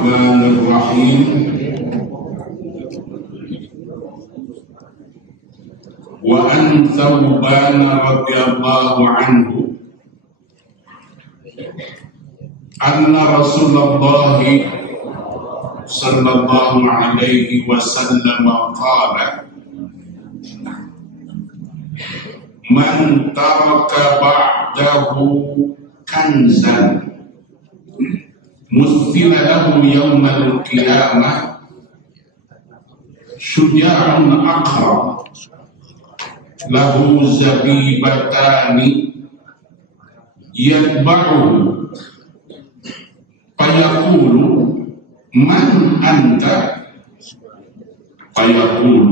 Bismillahirrahmanirrahim. Wa an Thawban radhiyallahu anhu anna Rasulullah sallallahu alaihi wasallam qala man taraka ba'dahu kanzan مثل له يوم القيامة شجاع أقرع له زبيبتان يتبعه فيقول من أنت فيقول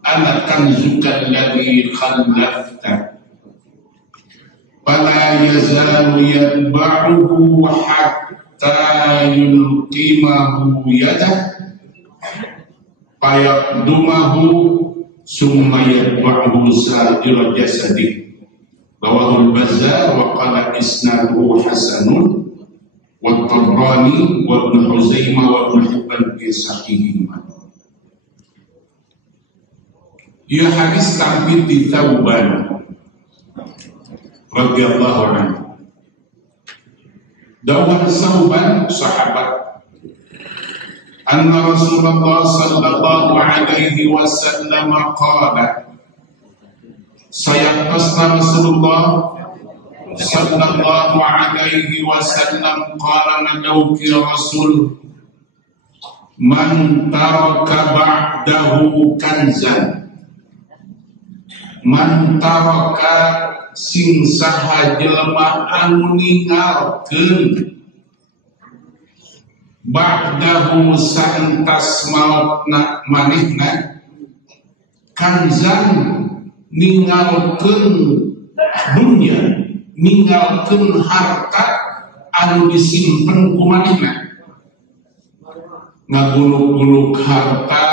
أنا كنزك الذي خلفت فلا يزال يتبعه حتى yulqimahu yadah fayaqdumahu summa yadba'uhu sa'ira jasadih. Rawahul Bazzar wa qala isnaduhu hasanun wa Tabrani wa Ibnu Huzaimah wa Ibnu Hibban fi sahihihima. Ya hadis tampil di Thawban radhiyallahu anhu. Dawah Thawban sahabat anna Rasulullah sallallahu alaihi wasallam qala, saya pasna Rasulullah sallallahu alaihi wasallam qala nadauki Rasul man taraka ba'dahu kanzan, man taraka sing saha jelema anu ninggalkeun ba'dahu saentas mautna manehna kanzan ninggalkeun dunya, ninggalkeun harta anu disimpen ku manehna, ngaguluk-guluk harta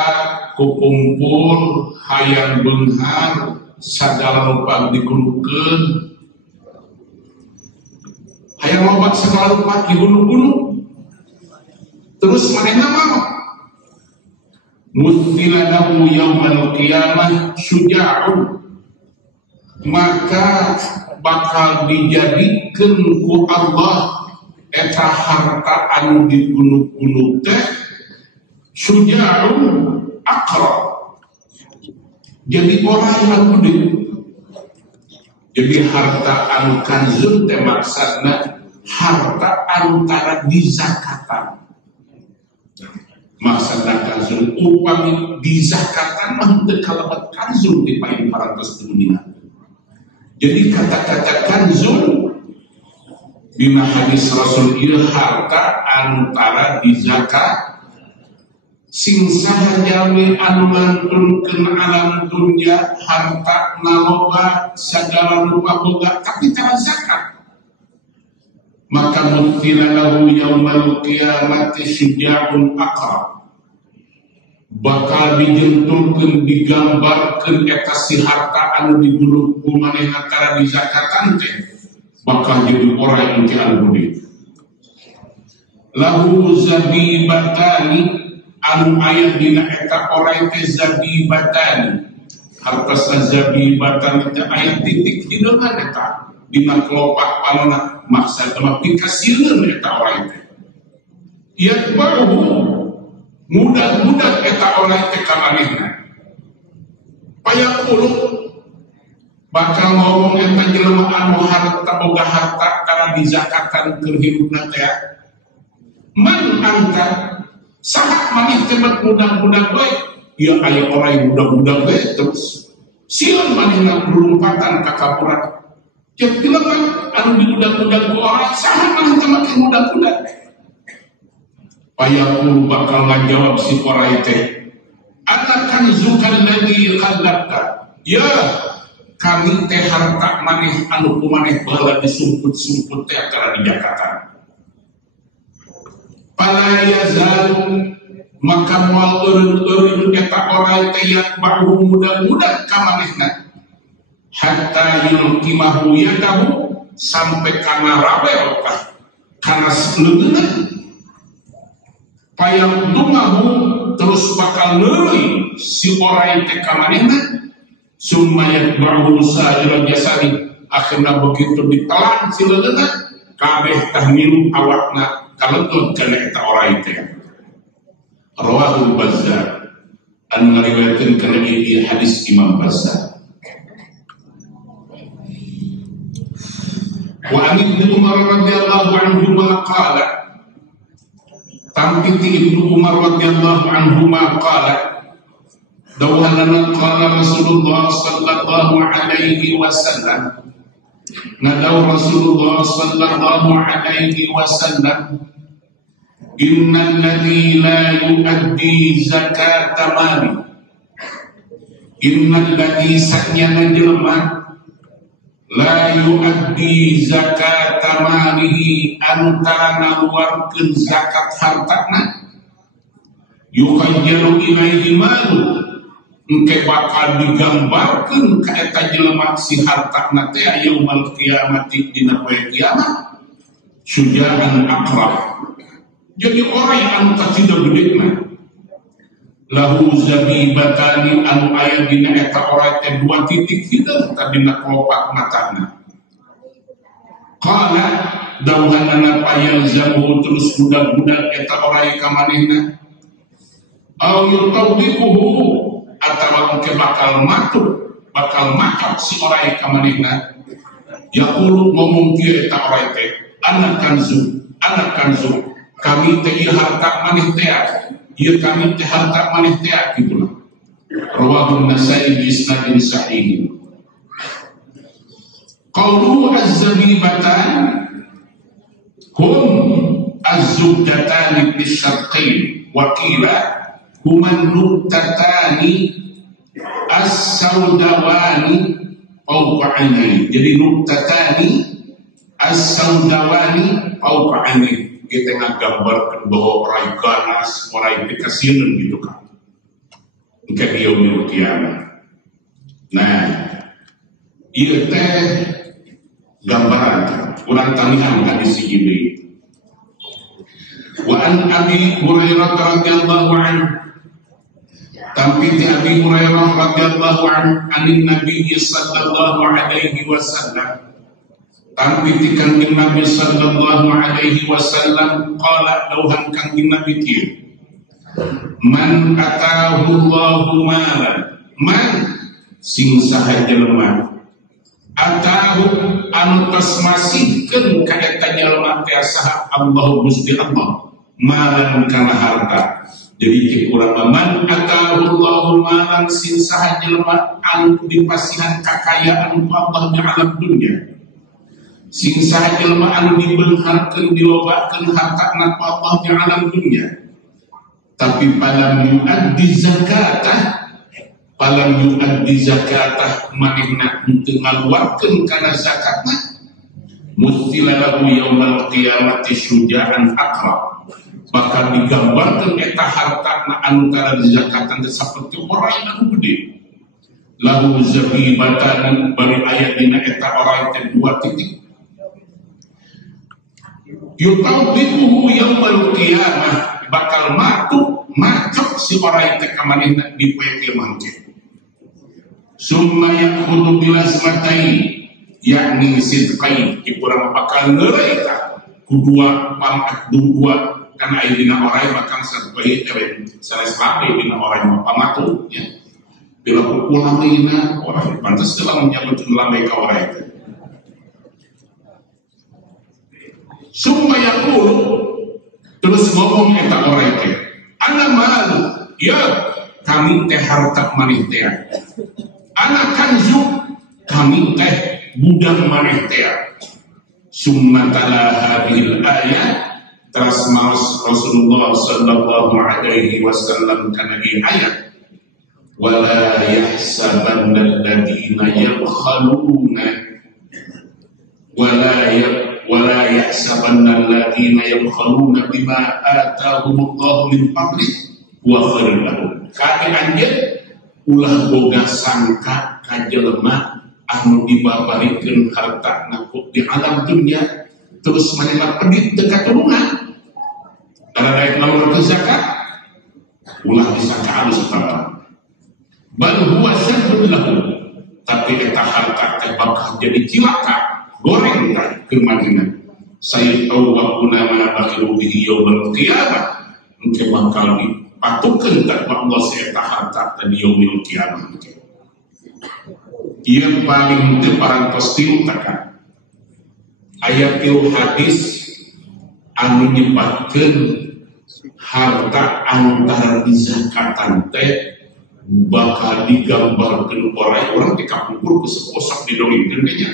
kukumpul hayang beunghar sagala rupa digulungkeun, hayang lobat sagala rupa digulung-gulung, terus manehna mah muthila lahu yaumal qiyamah syuja'un, maka bakal dijadikeun ku Allah eta harta anu digulung-gulung teh syuja'un aqra, jadi orang yang gede. Jadi harta anu kanzun teh maksudna harta anu tara dizakatan. Maksudna kanzun upami dizakatan mah teu kalebet kanzun di paing parantos dunia. Jadi kata-kata kanzun bima hadis Rasul ieu harta anu tara dizakat sing saha jalmi anu ngantunkeun alam dunya harta naloba sagala rupa boga tapi tara zakat, maka muthila lahu yaumal qiyamati syuja'un aqra, bakal dijentulkeun digambarkeun eta si harta anu digulung ku manehna tara dizakatan teh bakal jadi orang yang anu gede. Lahu zabibatani anu aya dina eta orai teh zabibatan, hartosna zabibatan teh aya titik hideungan eta dina kelopak palona, maksudna pikasieun eta orai teh yatba'uhu mudah-mudah eta orai teh ka manehna payaqulu bakal ngomong eta jelema anu harta boga harta kana dizakatan keur hidupna teh, man anta sahat maneh temat mudah-mudah baik, ya aya orang mudah-mudah baik terus silon manehna berumpatan ka kapuran. Cek jelema anu dimudah-mudah ku orang sahat maneh temat mudah-mudah. Payaqul bakal ngajawab si orang teh, ana kanzuka alladzi khallaqta, ya kami teh harta maneh anu ku maneh bala disumput-sumput teh akara di Jakarta. Fala yazal, maka moal eureun eta orang teh yatba'u mudah-mudah ka manehna hatta yulqimahu yadahu, sampai kana rawel kah kana leungeun payang dumahu terus bakal neuli si orang teh ka manehna summa yatba'u sa'ira jasadi akhirna begitu ditelan si leungeuna kabeh tahmilu awakna kalentut kana eta orang teh. Rawahul Bazzar an ngariwayatkeun kana ieu hadis Imam Bazzar. Wa an Ibnu Umar radhiyallahu anhu qala tampiti Ibnu Umar radhiyallahu anhu qala dawalana qala Rasulullah sallallahu alaihi wasallam nadaw Rasulullah sallallahu alaihi wasallam innal ladzi la yuaddi zakata mali innal ladzi sanyana jelema la yuaddi zakata malihi antara naluarkeun zakat hartana yukhayyalu ilaihi malu engke bakal digambarkeun ka eta jelema si hartana teh yaumul qiyamati dina poe kiamat syuja'an aqrab jadi orang anu kacida gedena lahu zabibatani anu aya dina eta orang teh dua titik hideung tadina kelopak matana. Qala dawhanana payal zamu terus budak-budak eta orang ka manehna au yutawdiquhu atawa engke bakal matur si orang ka manehna yaqulu ngomong kieu eta orang teh anak kanzu kami teh ieu harta maneh teh ieu kami teh harta maneh teh kitu. Rawahu Nasai bi isnadin sahih. Qaulu az-zabibatan hum az-zubdatan bisyarqain wa qila huma nuqtatani as-saudawani fawqa ainain. Jadi nuqtatani as-saudawani fawqa ainain. Kita nggambarkeun bahwa orang ganas, orang dikasihan gitu kan. Engke yaumul kiamat. Nah, ieu teh gambaran urang tanihan hadis ieu. Wa an Abi Hurairah radhiyallahu anhu tampi ti Abi Hurairah radhiyallahu anhu anin Nabi sallallahu alaihi wasallam tampi ti kanjeng Nabi sallallahu alaihi wasallam qala dauhan kanjeng Nabi kieu man atahu Allahu malan man sing saha jelema atahu anu tos masihkeun ka eta jelema teh saha Allah Gusti Allah malan kana harta. Jadi cek urang man atahu Allahu malan sing saha jelema anu dipasihan kakayaan ku Allah di alam dunya sing saha jelema anu dibeungharkeun dilobakeun hartana ku Allah di alam dunya tapi palam yuaddi zakatah manehna henteu ngaluarkeun kana zakatna mustilahu yaumul qiyamati syuja'an aqrab bakal digambarkeun eta hartana anu kana zakatan saperti orang anu gede lahu zabibatan bari aya dina eta orang teh dua titik yutawdiquhu yaumul qiyamah bakal macok si orang teh ka manehna di poe kiamat. Summa yakhudhu bilazmatain yakni sidqain kurang bakal ngeureuta kudua pangkat dua kana aya dina orang bakal sadqain teh sanes lape dina orang pamatu ya. Bila pulang dina orang pantas telah menyambut lambe ka orang teh. Summa yaqulu terus ngomong eta orang teh ana malu ya kami teh harta maneh teh ana kanzu kami teh budak maneh teh summa tala hadhil ayat terus maus Rasulullah sallallahu alaihi wasallam kana ayat wala yahsabanna alladziina yabkhaluna wala yahsabanna alladziina yabkhaluna bima ataahumullahu min fadli wa khairul lahum. Kami anjeun ulah boga sangka ka jelema anu dibabarikeun hartana di alam dunya terus manehna pedit teu katurungan. Karena daek lamun zakat ulah disangka halus pertama. Bal huwa syarrun lahu, tapi eta harta teh bakal jadi cilaka, goreng tah ke Madinah. Saya tahu wakuna mana bakhiru bihi yaumil qiyamah, engke bakal dipatukeun tah Allah saya eta harta teh di yaumil qiyamah. Ieu paling teu parantos tilu takkan. Ayat tilu hadis anu nyebabkeun harta antara dizakatan teh bakal digambarkeun orang dikapungkur ke seposok didongengkeun nya.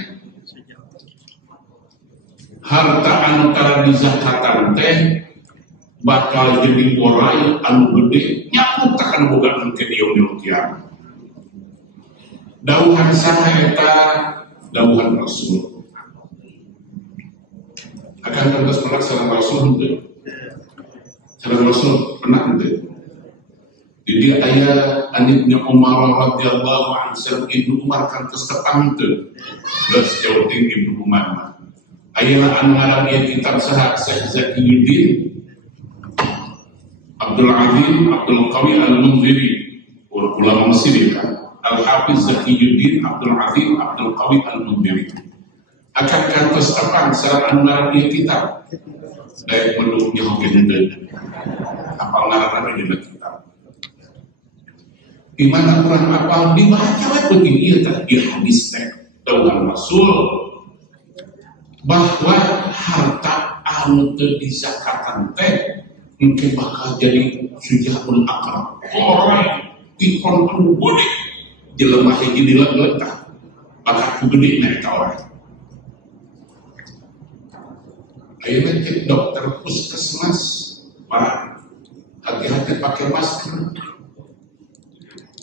Harta antara dizakatan teh bakal jadi morai anu gede nyapu takkan boga engke di yaumil qiyamah. Dawuhan saha eta? Dawuhan Rasul. Akan terus pernah salam Rasul henteu? Salam Rasul pernah henteu? Jadi ayat Ibnu Umar radhiyallahu anhu, Ibnu Umar kan kesepang teu. Geus jauh ting Ibnu Umar. Aya anu ngarang kitab saha Syekh Zakiyuddin Abdul Azim Abdul Qawi Al-Munziri, ulama Mesir kan. Al-Hafiz Zakiyuddin Abdul Azim Abdul Qawi Al-Munziri. Akan kantos apang sareng anu ngarang kitab. Daek menduknya hoge henteu. Apal ngaranna dina kitab. Di mana Quran apal dibaca we begini ieu teh ieu hadis teh dawuhan Rasul bahwa harta anu teu dizakatan teh engke bakal jadi sujaul aqrab. Orang ikon anu gede jelema hiji dileutah bakal ku gede na eta orang. Ayeuna cek dokter puskesmas, Pak, hati-hati pakai masker.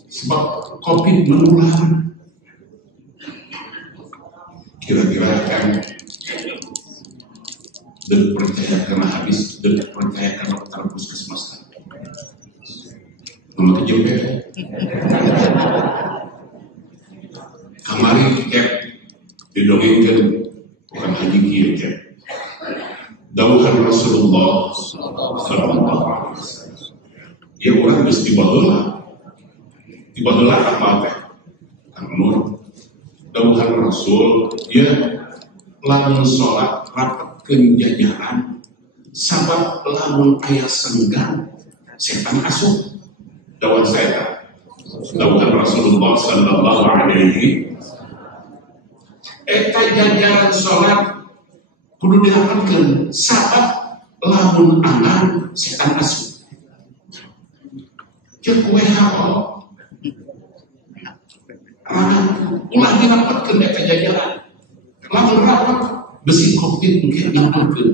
Sebab COVID menular. Kira-kira kan dan percaya karena habis dan percaya karena dokter puskesmas. Nomor 7 kamari cek didongengkeun bukan haji kieu cek. Dawuhan Rasulullah sallallahu alaihi wasallam. Ya urang geus dibaheula. Dibaheula apa teh? Kang Nur. Dawuhan Rasul, ya lamun salat rapetkeun jajaran sabab lamun aya senggang setan asup. Dawuhan saya. Dawuhan Rasulullah sallallahu alaihi eta jajaran salat kudu dirapetkeun sabab lamun angan setan asup. Ceuk WHO ulah dirapetkeun eta jajaran. Lamun rapet besi COVID mungkin nyamperkeun.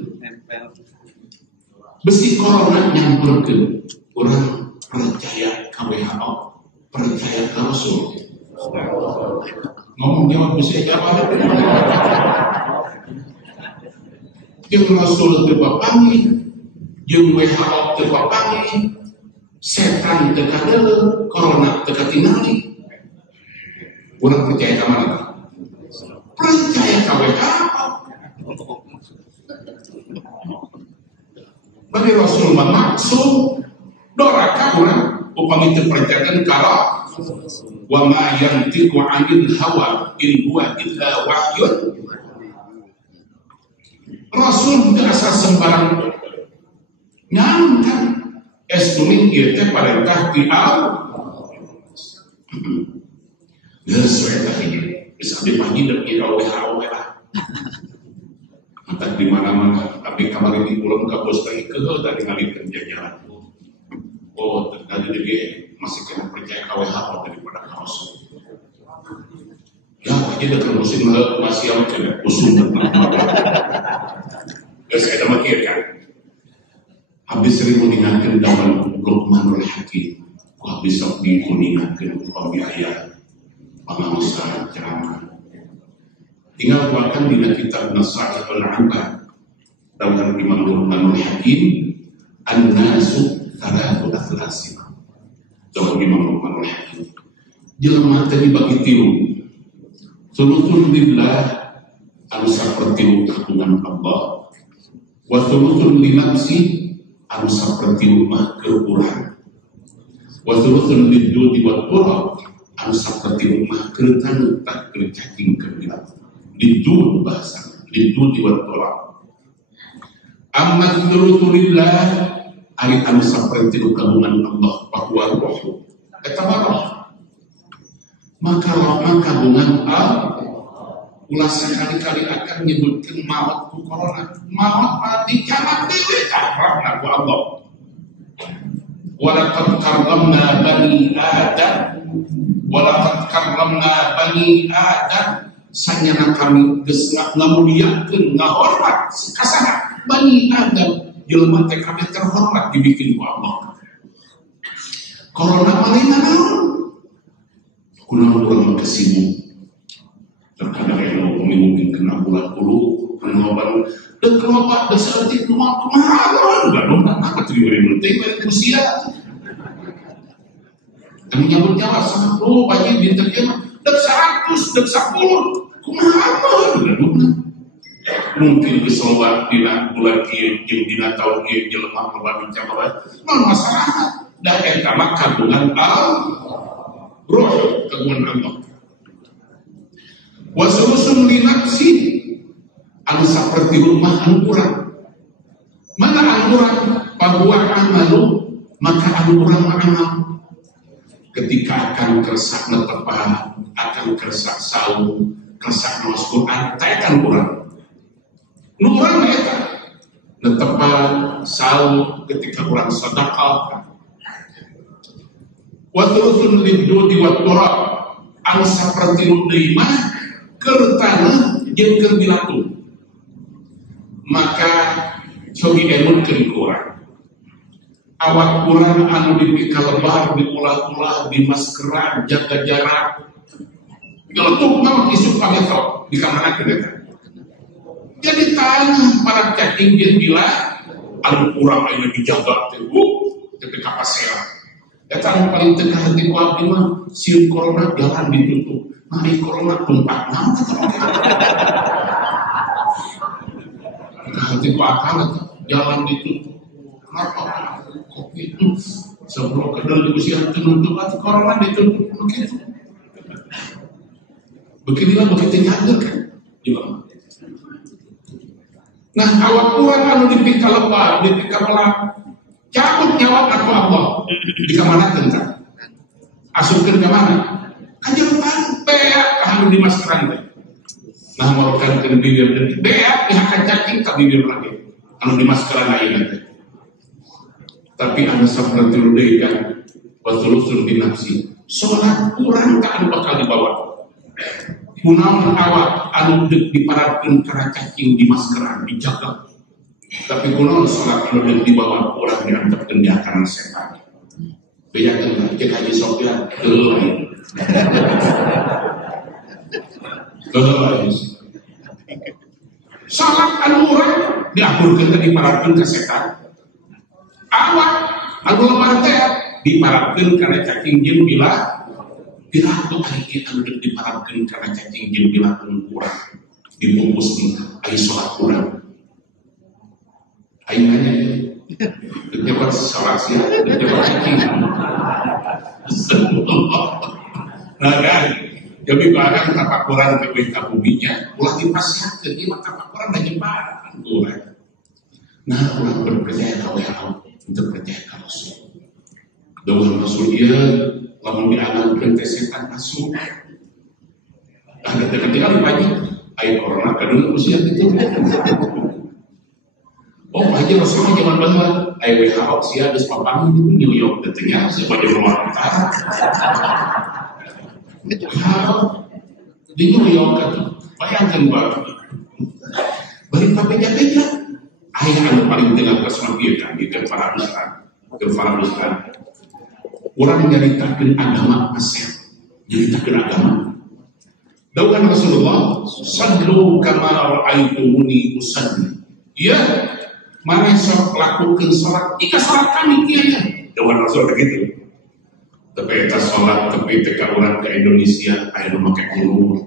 Besi corona nyamperkeun. Urang percaya ka WHO, percaya ka Rasul. Ngomong jawab bisa jawab. Jeung Rasul teu papangi, jeung WHO teu papangi, setan teu kadeuleu, corona teu katingali. Urang percaya ka mana? Percaya ka WHO. Bagi Rasul mah maksud doraka urang upami teu percayakeun ka wa ma yantiqu 'anil hawa in huwa illa wahyun. Rasul teu asa sembarang nyangkan estuning ieu teh parentah ti Allah. Geus we tah ieu bisa dipagi dan kita WHO lah. Entah di mana-mana tapi kamari di pulau ka bos teh keul tadi ngalikeun jajaran. Oh, tadi dia masih kena percaya ka WHO daripada ka Rasul. Ya, aja dengan musim masih yang kena usung. Geus eta mah kieu kan. Habis sering mengingatkan dalam Luqmanul Hakim. Habis sok diingatkeun upami aya pengawasan ceramah. Tinggal buatkan di kitab Nasaihul Ibad. Dawuhan Imam Luqmanul Hakim, an-nasu thalathu athlasin. Dawuhan Imam Luqmanul Hakim. Jelema teh dibagi tilu. Thuluthun lillah anu saperti kagungan Allah. Wa thuluthun li nafsi anu saperti rumah ke urang. wa thuluthun lidudi wa turab anu saperti rumah kerentan tak kercacing kebilang lidud bahasa lidudi wa turab amma thuluthulillah ari anu saperti kagungan Allah bahwa roh eta roh maka kagungan Allah ulah sekali-kali akan menyebutkan maut ku corona maut mati camat dewe rahmat ku Allah walaqad karramna bani adam sanyana kami geus ngamuliakeun ngahormat kasana bani adam jelema teh kabeh terhormat dibikin ku Allah corona malina naon kunaon urang kesibuk terkadang yang mungkin kena bulan bulu penuapan dan kelopak dasar di rumah kemarin nggak dong apa tuh yang penting usia kami nyambut nyawa sama lo bagi bintangnya dek 100 dek 10 kemarin nggak dong mungkin kesobat dina bulan kieu jeung dina taun kieu jelema loba cabaran non masalah dah eta mah kagungan Allah roh kagungan Allah wasulusun linafsi anu saperti rumah anu urang mana anu urang pabuah amalu maka anu urang amal ketika akan kersak netepan akan kersak saum kersak maos Quran taekan urang nu urang eta netepan saum ketika urang sedekah wa thuluthun lidudi wa turab anu saperti nu deui mah keur tanah jeung keur bilatu maka cobi emutkeun urang awak urang anu dipikalebar diulah-ulah dimaskeran jaga jarak nyeletuk mah isuk pametok dikamanakeun eta jadi tanah para cacing jeung bila anu urang aya dijaga teh ketika pasea eta anu paling teu hati ku abdi mah sieun corona jalan ditutup mari corona tumpak nanti hati ku akal jalan ditutup kenapa kok itu sebelum kedal usia tutup hati corona ditutup beginilah begitu nyadar kan juga nah awak kurang anu dipikalebar dipikalebar cabut nyawa aku Allah di kamana tentang asupkeun ka mana kajerutan beak anu di maskeran teh nah morokan ke bibir dan beak pihak cacing ke bibir lagi anu di maskeran lain teh tapi anu saperti deui kan wasulusun binafsi salat kurang ka anu bakal dibawa kunaon awak anu deuk diparatkeun kana cacing di maskeran dijaga tapi kunaon salat anu deuk dibawa urang diantepkeun di akaran setan bedakeun cek Haji Sofyan teu salat anu urang diaturkeun teh diparatkeun ka setan awak anu lemah teh diparatkeun kana cacing jin bila diratu ari anu deuk diparatkeun kana cacing jin bila urang dibungkuskeun ari salat urang aing nanya debat salat sia debat cacing nah kan jadi barang tapakuran ke buminya ulah dipasihakeun ieu mah tapakuran da jembaran urang nah urang berpercaya ka Allah untuk percaya ka Rasul dawuh Rasul ieu lamun dianggapkeun teh setan masuk ada ketika banyak aya corona kadang usia itu oh aja Rasul zaman banget aya WHO sia geus papangi di New York katanya sebagai rumah utara di New York itu bayangkan bari beja-beja aya anu paling tengah keselamatan di para ustaz urang nyaritakeun agama asal nyaritakeun agama dawuh Rasulullah sallu kama ra'aitumuni usalli ya mana sok lakukeun salat ika salat kami kieu dawuh Rasul begitu tapi eta salat tapi teka urang ke Indonesia aya nu make qunut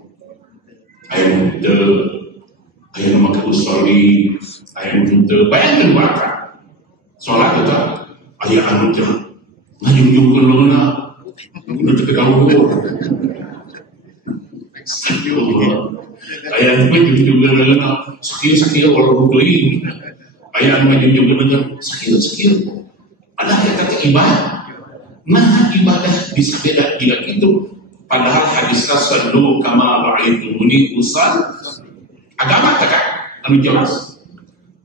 aya nu teu aya nu make usolli aya nu teu bayangkeun baca salat eta aya anu teu ngajung-jungkeun leuna udah tegauh aya ngajung-jungkeun leuna sakieu walau teuing aya ngajung-jungkeun leuna sakieu padahal eta teh ibadah. Nah ibadah bisa beda jika gitu. Padahal hadis sallu kama ra'aitumuni usal agama teh anu jelas.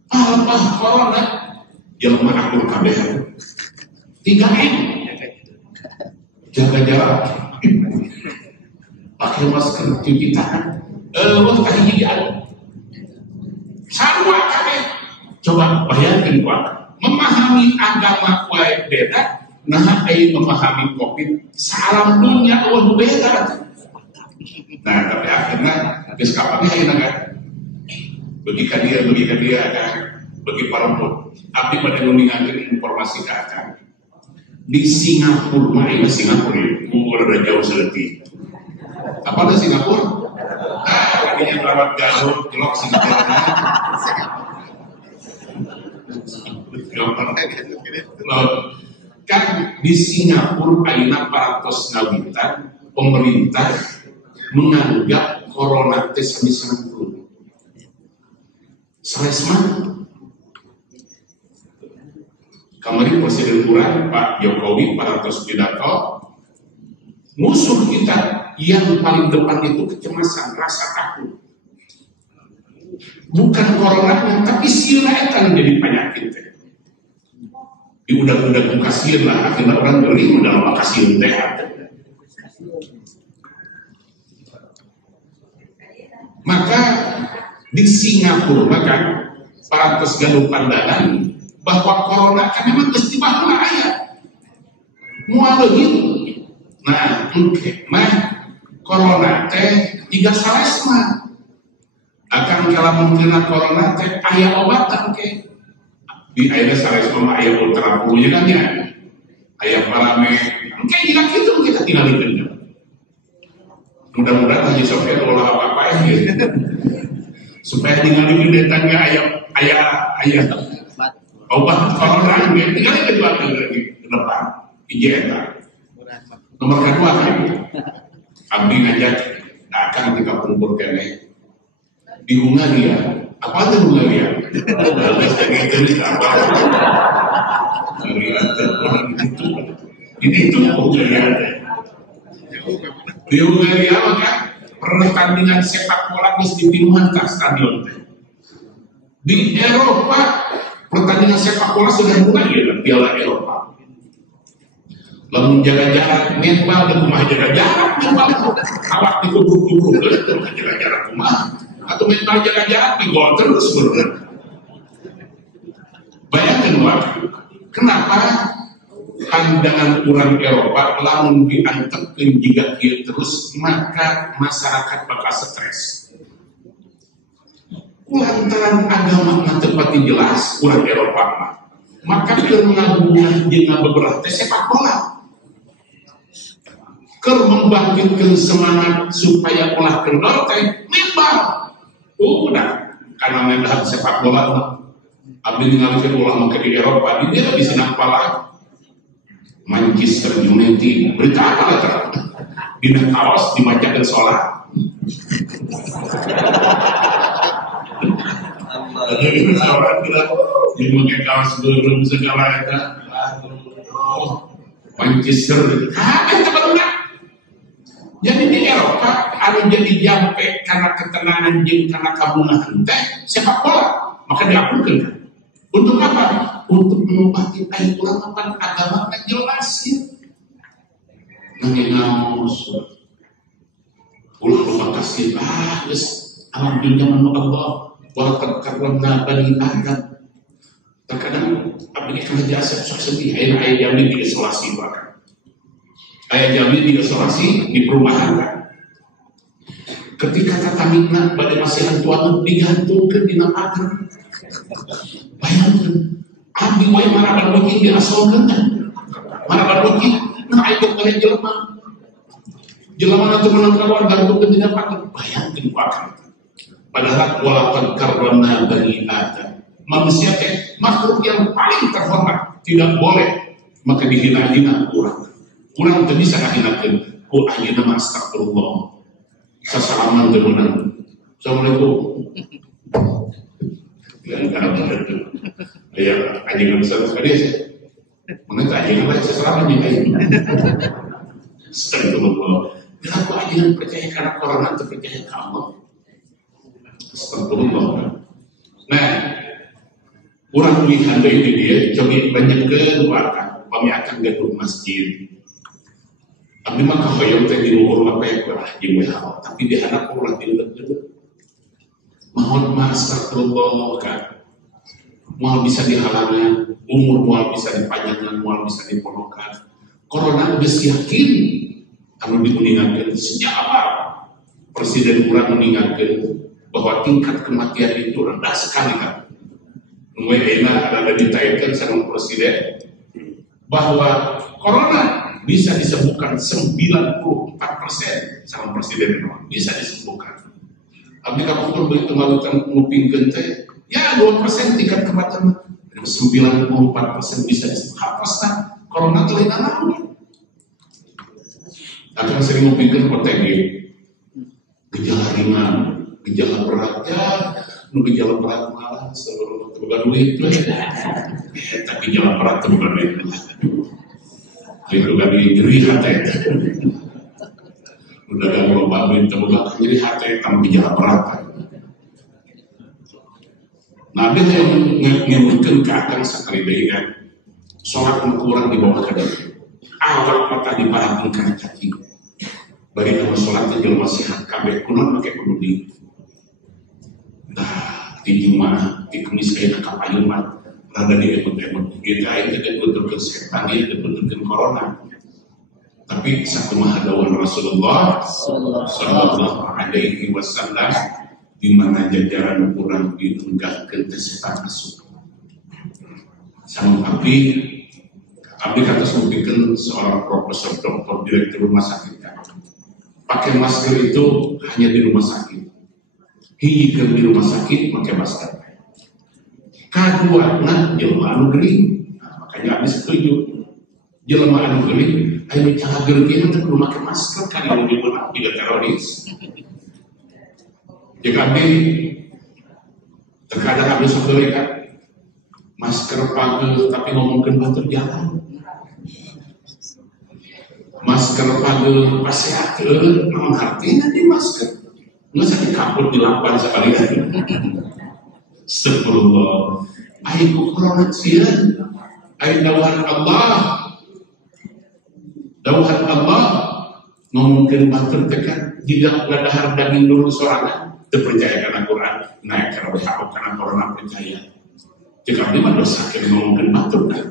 Apa corona jelema akur kabeh 3M jaga jarak pakai masker cuci tangan kahiji sarua kabeh coba bayangkeun kuat memahami agama wae beda nah aya memahami covid salam dunia eueuh beda. Nah tapi akhirnya geus kapan ayeuna kan bagi ka dia kan bagi para abdi pada nuningakeun informasi ka akan di Singapura mah ini Singapura udah jauh seleti apa ada Singapura tadinya merawat Garut jelok Singapura kan di Singapura ayeuna parantos ngawitan pemerintah menganggap corona teh sami-sami flu. Saresma kemarin Presiden Kurang Pak Jokowi parantos pidato musuh kita yang paling depan itu kecemasan, rasa takut. Bukan corona tapi sieuna eta jadi penyakit teh. Di udah kasih lah akhirnya orang gering udah lama kasih teh. Maka di Singapura maka parantos gaduh pandangan bahwa corona kan memang mesti bahula aya moal begitu. Nah, corona teh tiga saresma akan kalamun kena corona teh aya obatan ke di aya saresma aya ultra puluh kan ya aya parame kayak jika gitu kita tinggal di mudah-mudahan Haji Sofyan olah apa-apa ya supaya tinggal di tangga ayah obat corona ya tinggal kedua lagi ke depan IJETA nomor kedua kan abdi ngajak akan kita kumpul kene di Hungaria apa tuh Hungaria itu Hungaria di Hungaria maka pertandingan sepak bola mesti dipindah ke stadion. Di Eropa pertandingan sepak bola sudah mulai ya Piala Eropa. Lalu jaga jarak netbal dan rumah jaga jarak netbal awak dikubur-kubur jaga jarak rumah atau mental jaga jarak di gol terus bergerak. Bayangkan waktu kenapa pandangan orang Eropa lamun diantepkeun jika kieu terus maka masyarakat bakal stres. Lantaran agama teu pati jelas orang Eropa maka keur ngabungah jeung ngabeberah teh sepak bola. Keur membangkitkeun semangat supaya ulah kendor teh netbal. Udah karena main sepak bola abdi ngalikeun ulah make di Eropa di dia bisa napala Manchester United berita apa lah di kaos dibacakan sholat jadi sholat kita dipakai kaos belum segala itu Manchester itu baru jadi di Eropa ada jadi jampe karena ketenangan jin karena kabungan teh sepak bola maka diapunkan untuk apa? Untuk mengobati air kurang apa agama yang jelasin. Nangengamus, ulah lupa kasih guys. Alam dunia manu Allah, walaupun karena bani Adam. Terkadang apa ini kerja asap sok sedih. Ayah jamin di isolasi bahkan. Ayah jamin di isolasi di perumahan kan. Ketika kata minat pada masihan tuan digantungkan di napakan. Bayangkan. Abdi wae maraban beuki diasolkeun teh. Maraban beuki nah aya teh jelema atuh menang kawan gantungkeun dina paket. Bayangkeun kuakan. Padahal walaqad karramna bani Adam. Manusia teh makhluk yang paling terhormat, tidak boleh maka dihina-hina kurang teu bisa ngahinakeun ku ayeuna mah astagfirullah sasalaman teu meunang. Assalamualaikum. Karena benar tuh, ya anjing besar sekali sih. Mengenai anjing apa seseraman juga ini. Astagfirullah. Kenapa anjing percaya karena corona atau percaya ke Allah? Astagfirullah. Nah, orang melihat ini dia, coba banyak keluarga, kami akan gedung masjid. Tapi maka hoyong teh di luar apa yang kurang di WHO, tapi di anak orang di luar. Mohon maaf, astagfirullah kan. Mual bisa dihalangan, umur mual bisa dipanjangkan, mual bisa diponokan. Corona udah yakin, anu diuningakeun sejak awal. Presiden kurang mengingatkan bahwa tingkat kematian itu rendah sekali kan. Enak ada ditaikkan sama presiden bahwa corona bisa disembuhkan 94% sama presiden itu bisa disembuhkan. Tapi kalau pun begitu melakukan ngupingkeun teh, ya 2% tingkat kematian, 94% bisa disembuhkan. Hapusna corona teh lain naon. Akan sering ngupingkeun OTG, gejala ringan, gejala berat ya, gejala berat malah seluruh tebukan duit. Tapi gejala berat tebukan duit. Itu kan nyeri hati. Udah gak mau bangun tebukan nyeri hati tanpa gejala berat. Nah, ada yang ngeluhkan ke akan sekali deh kan, sholat kurang di bawah kadang. Awal mata diparahkan karena cacing. Bagi nama sholatnya jelma sehat kabeh kuno pakai penudi. Nah, di Jumat, di Kamis kayak kapayun mah rada diemut-emut. Kita itu betul-betul setan dia betul-betul corona. Tapi satu mahadawan Rasulullah sallallahu alaihi wasallam di mana jajaran kurang diunggahkan setan masuk. Sama tapi kata sampaikan seorang profesor doktor direktur rumah sakit kan. Pakai masker itu hanya di rumah sakit. Hijikeun di rumah sakit pakai masker. Kaduana jelema anu geuring. Nah, makanya Abi setuju. Jelema anu geuring aya cara geuring teh kudu make masker kan anu dibeunang juga teroris. Jika Abi terkadang Abi sebenarnya kan masker pageuh tapi ngomongkeun batur jalan. Masker pageuh paseakeun naon artina di masker. Nggak usah dikapur di lapan sekali lagi. Astagfirullah. Ayo corona sieun. Ayo dawuhan Allah. Dawuhan Allah ngomongkeun batur teh kan tidak ngadahar daging dulu sorangan teu percaya kana Quran. Naik kana WHO kana corona percaya. Jika dia mah dosa keur ngomongkeun batur kan.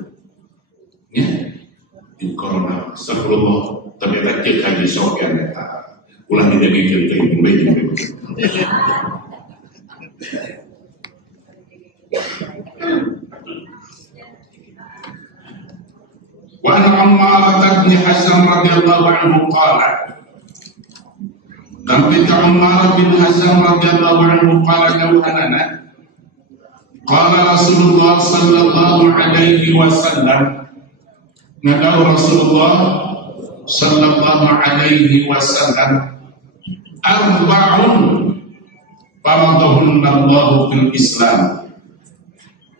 Ya. Di corona astagfirullah tapi tak cek di sogan eta. Ulah didengkeun teh mulai jeung wa an Ammar bin Hasan radhiyallahu anhu qala dan Ammar bin Hasan radhiyallahu anhu qala jawhanana qala Rasulullah sallallahu alaihi wasallam ngadau Rasulullah sallallahu alaihi wasallam arba'un faradahunna Allah fil Islam.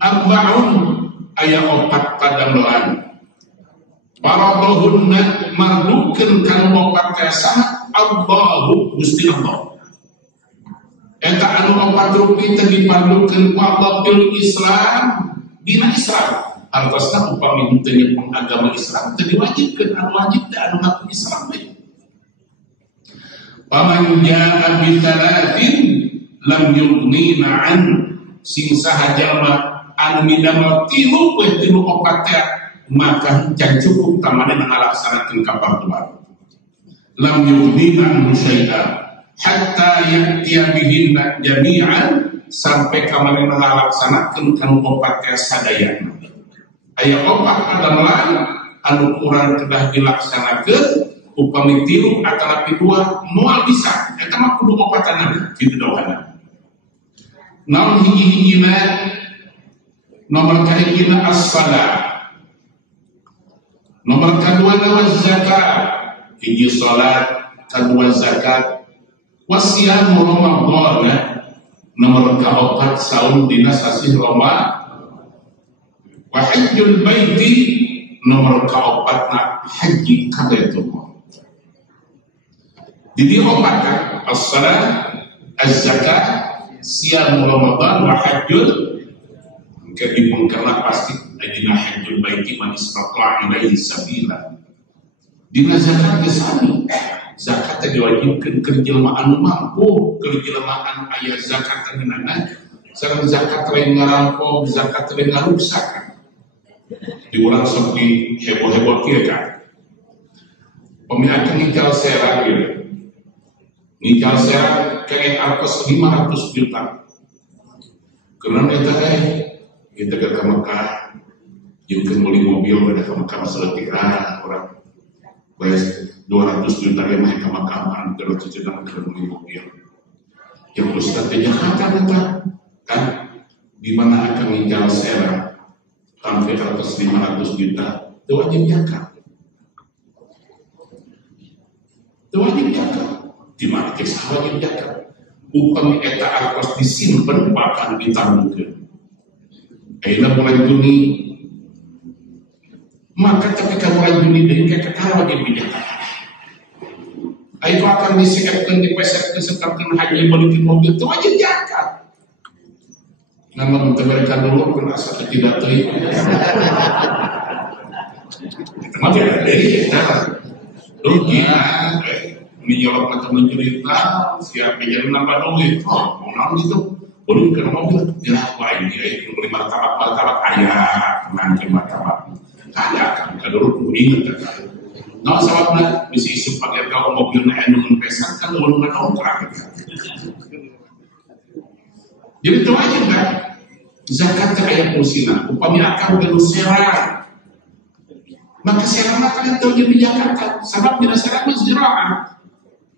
Arba'un aya opat padamelan. Faradahunna mardukeun kana opat tiasa Allahu Gusti Allah. Eta anu opat rupi teh dipandukeun ku Allah fil Islam dina Islam. Artosna upami teu nyepeng agama Islam teu diwajibkeun anu wajib teh anu ngaku Islam we. Paman jaa bi talatin lam yughnina an sing sahaja mah anu midamel tilu we tilu opat teh maka can cukup tamane ngalaksanakeun kafarduan. Lam yughnina an syai'a hatta ya'tiya bihinna jami'an sampai kamane ngalaksanakeun kanu opat teh sadayana. Aya opat adalah anu urang kedah dilaksanakeun upami tilu atau dua moal bisa eta mah kudu opatanana kitu doana. Naon hiji-hijina nomor kahijina as-salat Nomor kedua adalah zakat, hiji salat, kedua zakat, wasiat Ramadan ya. Nomor keempat saum dina sasi Ramadan, wa hajjul baiti, nomor keempat na haji ka Baitullah. Jadi opat kan, as-salat, az-zakat, siam Ramadan, wa hajjul, kedipun karena pasti dina hajjul baiti man istata'a ilaihi sabila. Dina zakat kesani, zakat diwajibkan ke jelema anu mampu, ke jelema anu aya zakat teunana, sareng zakat lain ngarampok, zakat lain ngarusak. Di urang sok di heboh-heboh kieu kan. Pemilakan ngikal sera kieu. Ngikal sera kene artos 500 juta. Karena kita ke Mekah, jeung beli mobil pada ke Mekah masalah orang bayar 200 juta yang naik ke Mekah, terus cicil ke beli mobil. Yang Ustaz di Jakarta kan, di mana akan ngikal sera sampai 500 juta, itu wajib zakat. Itu wajib zakat. Di mana kisah wajib zakat? Upami eta artos disimpan bahkan ditangguhkeun. Ayeuna bulan Juni, maka ketika bulan Juni deui kakak wajib zakat. Ayo akan disekapkeun dipeserkeun sekarang haji balikin mobil itu wajib zakat. Namun mereka dulu pernah asa tidak teuing. Kita mah tidak deui eta. Rugi nyolok atau mencerita siap menjadi nambah duit. Oh, mau gitu. Belum ke mobil, ya wah ini beli martabak ayah, nanti martabak. Ada kan, kadang ingat kan. Nah, sahabatnya bisa isu pakai kau mobilnya anu pesan kan belum ada kontrak. Jadi itu aja kan. Zakat kayak pusina, upamanya akan belu serah. Maka serah akan tahu jadi Jakarta. Sebab bila serah menjeraah.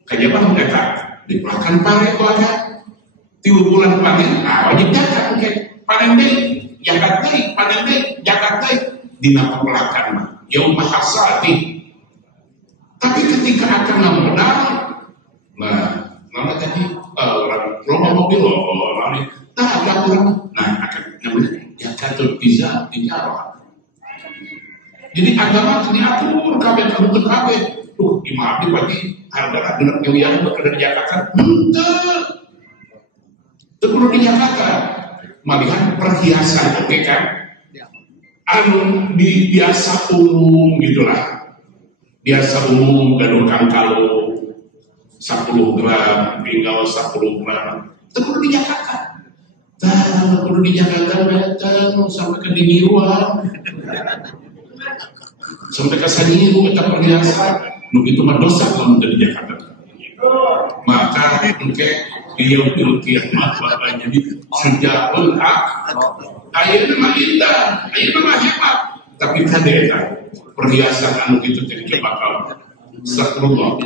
Kajaban mereka dipelakan pare itu ada 3 bulan panen, wajib zakat mungkin panen deh, zakat deh, panen deh, zakat deh, dina pelakan mah, yaum hasati. Tapi ketika akan modal, nah, nama tadi rumah mobil loh, tak ada kurang, nah akan namanya zakatul tijarah. Jadi agama ini atur kabeh kabeh. Imam dibagi harga dengan miliar bekerja di Jakarta, perlu di Jakarta, melihat perhiasan, oke kan? Anu di biasa umum gitulah, biasa umum gadung kangkalo 10 gram, pinggal 10 gram, perlu di Jakarta. Tak perlu di Jakarta, datang sampai ke Diniruan, sampai ke Saniru kita perhiasan. Begitu berdosa kalau menjadi Jakarta. Maka mungkin dia kiamat bakal jadi sejak ayeuna mah indah, ayeuna mah hebat, tapi kadeta perhiasan anu kitu teh bakal sakrullah.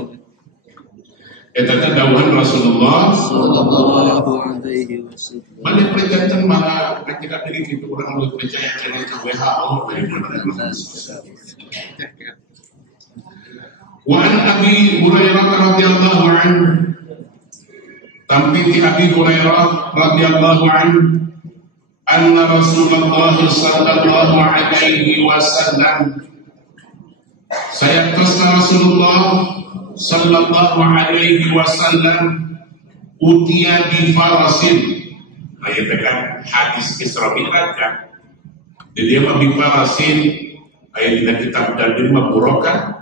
Eta teh dawuhan Rasulullah sallallahu alaihi wasallam. Mane perjanjian mana ketika diri kita urang anu percaya kana WHO dari mana. Wa an Abi Hurairah radhiyallahu anhu, tampil Abi Hurairah radhiyallahu anhu, anna Rasulullah sallallahu alaihi wasallam, saya tasna Rasulullah sallallahu alaihi wasallam utiya bi farasin. Ayat kan hadis Isra Mi'raj kan. Jadi dia bi farasin, ayat di kitab dalil mabrokan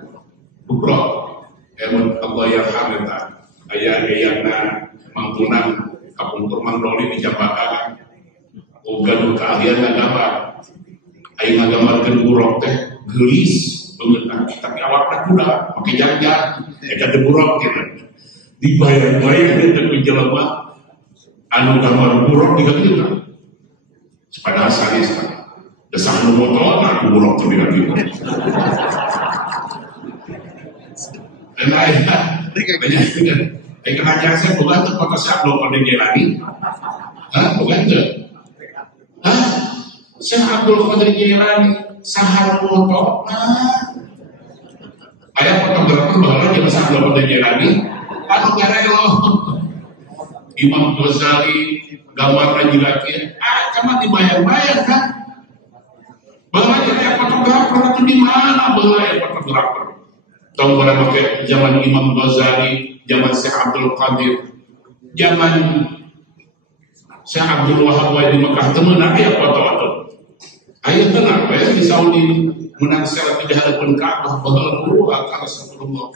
bukrok, emun Allah yang hamilta, ayah-ayahna mangtunan kapungkur mangroli di Jambatan, ugan keahlian agama, ayah agama buruk teh gelis, tapi awaknya kuda, pakai jaga, ada buruk gitu, dibayar-bayar itu penjelma, anu gambar buruk juga, pada asalnya sekarang, dasar motor, aku buruk tuh bilang gitu. Dan ayah, kerajaan saya bukan tuh foto saya belum ada Jailani, bukan tuh, saya Abdul Qadir Jailani, sahar foto, belum ada jalani anu garelo Imam Ghazali gambar juga kia cuma dibayar-bayar kan bagaimana ya fotografer itu di mana bagaimana fotografer tahun berapa ke zaman Imam Ghazali zaman Syekh Abdul Qadir zaman Syekh Abdul Wahab di Mekah temen ya foto-foto ayo tenang ya di Saudi menang selfie di hadapan Ka'bah bahwa akan Rasulullah.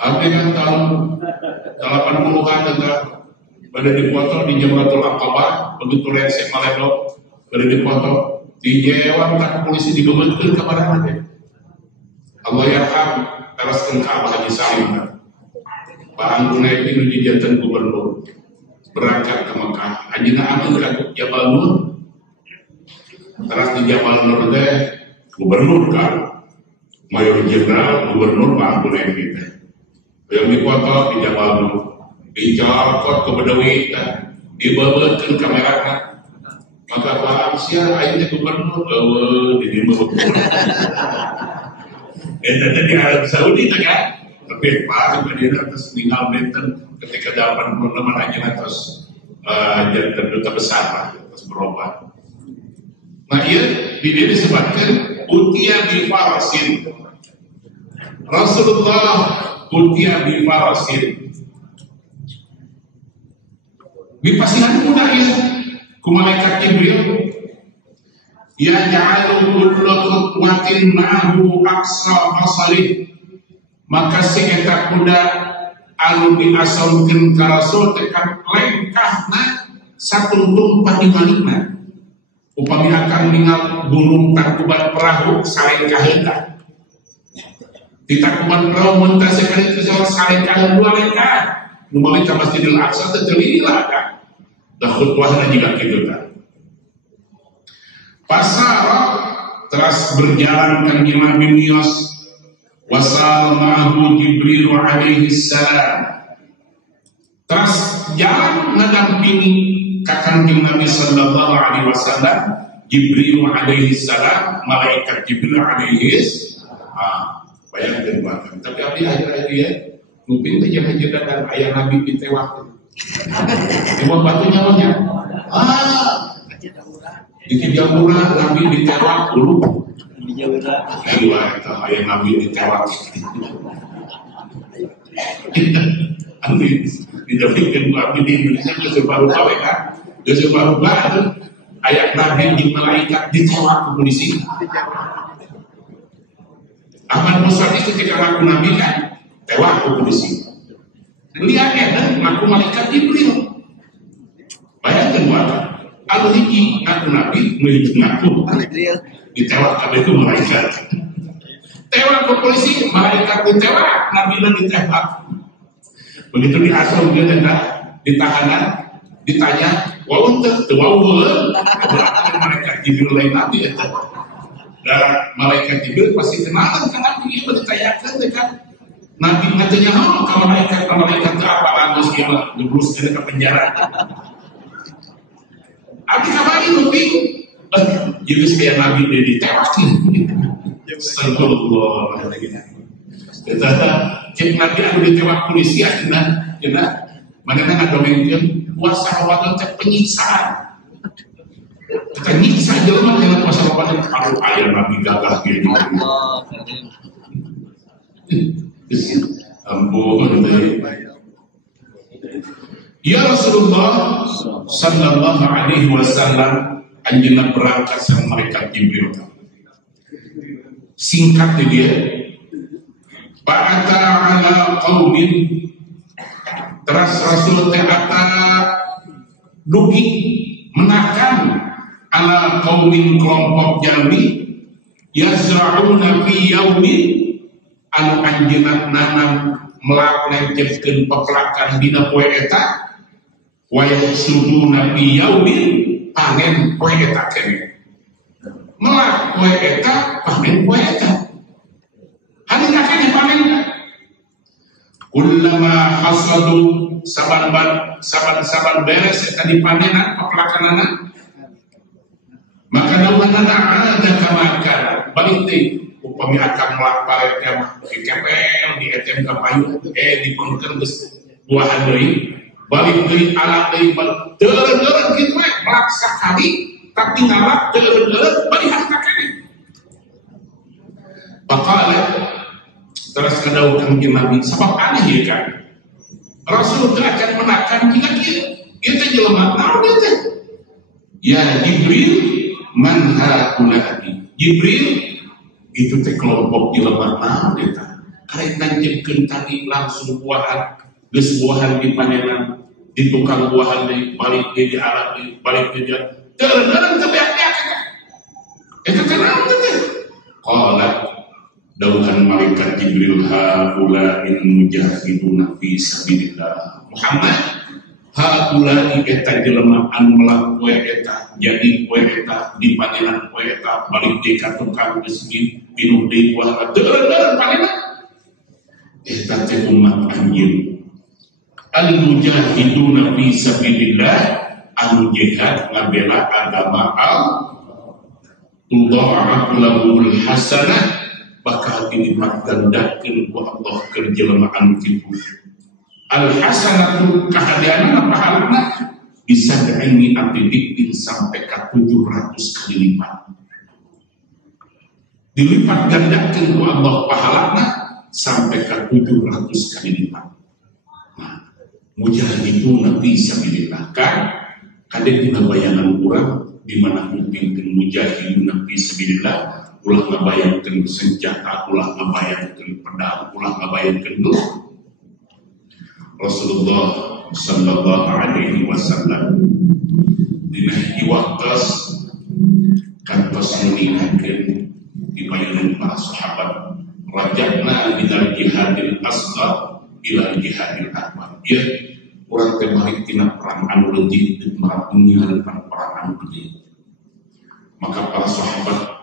Abi kan tahun 80-an juga pada dipoto di Jamratul Aqabah begitu resek maledok pada dipoto di Jewan kan polisi dibebentur kepada Nabi. Allah yarham teraskan Ka'bah Haji Salim. Pak Angguna itu menuju jantan gubernur berangkat ke Mekah. Haji Na'amin ke Jabal Nur. Teras di Jabal Nur teh gubernur kan, mayor jenderal gubernur Pak Angguna itu. Yang dipoto di Jabal Nur, dijalkot ke Bedawi, dibawakan kamera kan. Maka Pak Amsyar akhirnya gubernur, di dimbawa. Di Arab Saudi kan, tapi Pak Kemudian atas meninggal benten ketika 86 aja atas jadi duta besar atas berobat. Nah iya di dia disebutkan utia bi farasin. Rasulullah utia bi farasin. Dipasihan muda ya ku malaikat Jibril ya ja'alu kullu khutwatin ma'ahu aqsa basarih. Maka si eta kuda anu diasalkeun ka Rasul tekan lengkahna satungtung panimana. Upami akan ningal burung takuban perahu salengkah heula. Di takuban perahu mentah sekali itu salengkah dua lengkah. Nu balik ka Masjidil Aqsa teh lila kan. Da khutwahna juga kitu kan. Pasara terus berjalan kan Nabi Mios wasal ma'ahu Jibril alaihi salam. Terus jalan nadampingi Kanjeng Nabi sallallahu alaihi wasallam Jibril alaihi salam malaikat Jibril alaihi bayangkan bahkan tapi abdi akhir-akhir ya mungkin teh jangan dan ayah Nabi ditewak emang batu nyawanya di Jamura Nabi ditewak dulu di Jamura ayah Nabi ditewak didapatkan Nabi di Indonesia ke baru bawe kan ke baru baru ayat Nabi di malaikat ditolak ke polisi. Ahmad Musadi ketika ngaku Nabi kan tewak ke polisi. Lihat ya kan ngaku malaikat Jibril. Bayangkan buat al-hiji ngaku Nabi menuju ngaku ditewak kabeh itu malaikat. Tewak ke polisi malaikat ditewak Nabi ditewak. Begitu diasuh dia ditahanan ditanya wau teh wau malaikat Jibril lain Nabi eta. Dan malaikat Jibril pasti kenalan kan Nabi ieu ditanyakeun teh kan. Nabi ngatanya ka malaikat teh apa bagus ieu mah gebrus ke penjara. Abi kabari nu bingung. Jadi sekalian Nabi dia ditewak. Astagfirullah. Kita cek Nabi anu ditewak polisi akhirnya mana ada mungkin puasa Ramadan teh penyiksaan. Kita nyiksa jelema dengan puasa Ramadan kalau ayah Nabi gagah gitu. Ampun ya Rasulullah sallallahu alaihi wasallam anjeunna berangkat sama malaikat Jibril. Singkat dia Ba'ata ala qaumin teras Rasul ta'ata dugi menakan ala qaumin kelompok jami yazra'una fi yaumin anu anjeunna nanam melaknencekeun pepelakan dina poe eta wa yasuduna fi yaumin panen poe eta keneh melak poe eta panen poe eta hadina keneh panen kullama hasadu saban beres eta dipanenan pepelakanana maka daunana ada kamakan balik teh upami akan melamparetnya mah dikepel di ATM kapayu dipengkeun geus buahan deui balik deui alat deui teureun kitu we melaksa kali tapi ngalap teureun balik harta kene baqala terus kadaukan Nabi sabab aneh ya kan Rasul teu akan menakan jika ieu teh jelema naon ieu teh ya Jibril man haula'i Jibril itu teh kelompok jelema naon eta karek nanjekeun tadi langsung buahan geus buahan dipanenan di tukang buahan deui balik deui di alat deui balik deui teureun teu beak-beak eta teh naon teh qala dauhan malaikat Jibril haula'il mujahiduna fi sabilillah Muhammad haulai eta jelema anu melaku eta jadi poe eta di panenan poe eta balik deui ka tukang geus pinuh deui buah teureun panenan eta teh umat anjeun al mujahiduna fi sabilillah anu jihad ngabela agama Allah tudha'af lahul hasanah bakal dilipat gandakeun ku Allah keur jelema anu kitu al hasanatu kahadiana pahalana bisa ini atidik sampai ke 700 kali lipat dilipat gandakeun ku Allah pahalana sampai ke 700 kali lipat. Nah, mujahidun fi sabilillah kan kadek dina bayangan urang di mana mungkin mujahidun fi sabilillah ulah ngabayangkeun senjata, ulah ngabayangkeun pedang, ulah ngabayangkeun geus. Rasulullah sallallahu alaihi wasallam dina iwaktas kantos nulihakeun dibayangkeun para sahabat rajatna minal jihadil asghar ila jihadil akbar. Ya, urang teh balik tina perang anu leutik teu marang perang anu gede. Maka para sahabat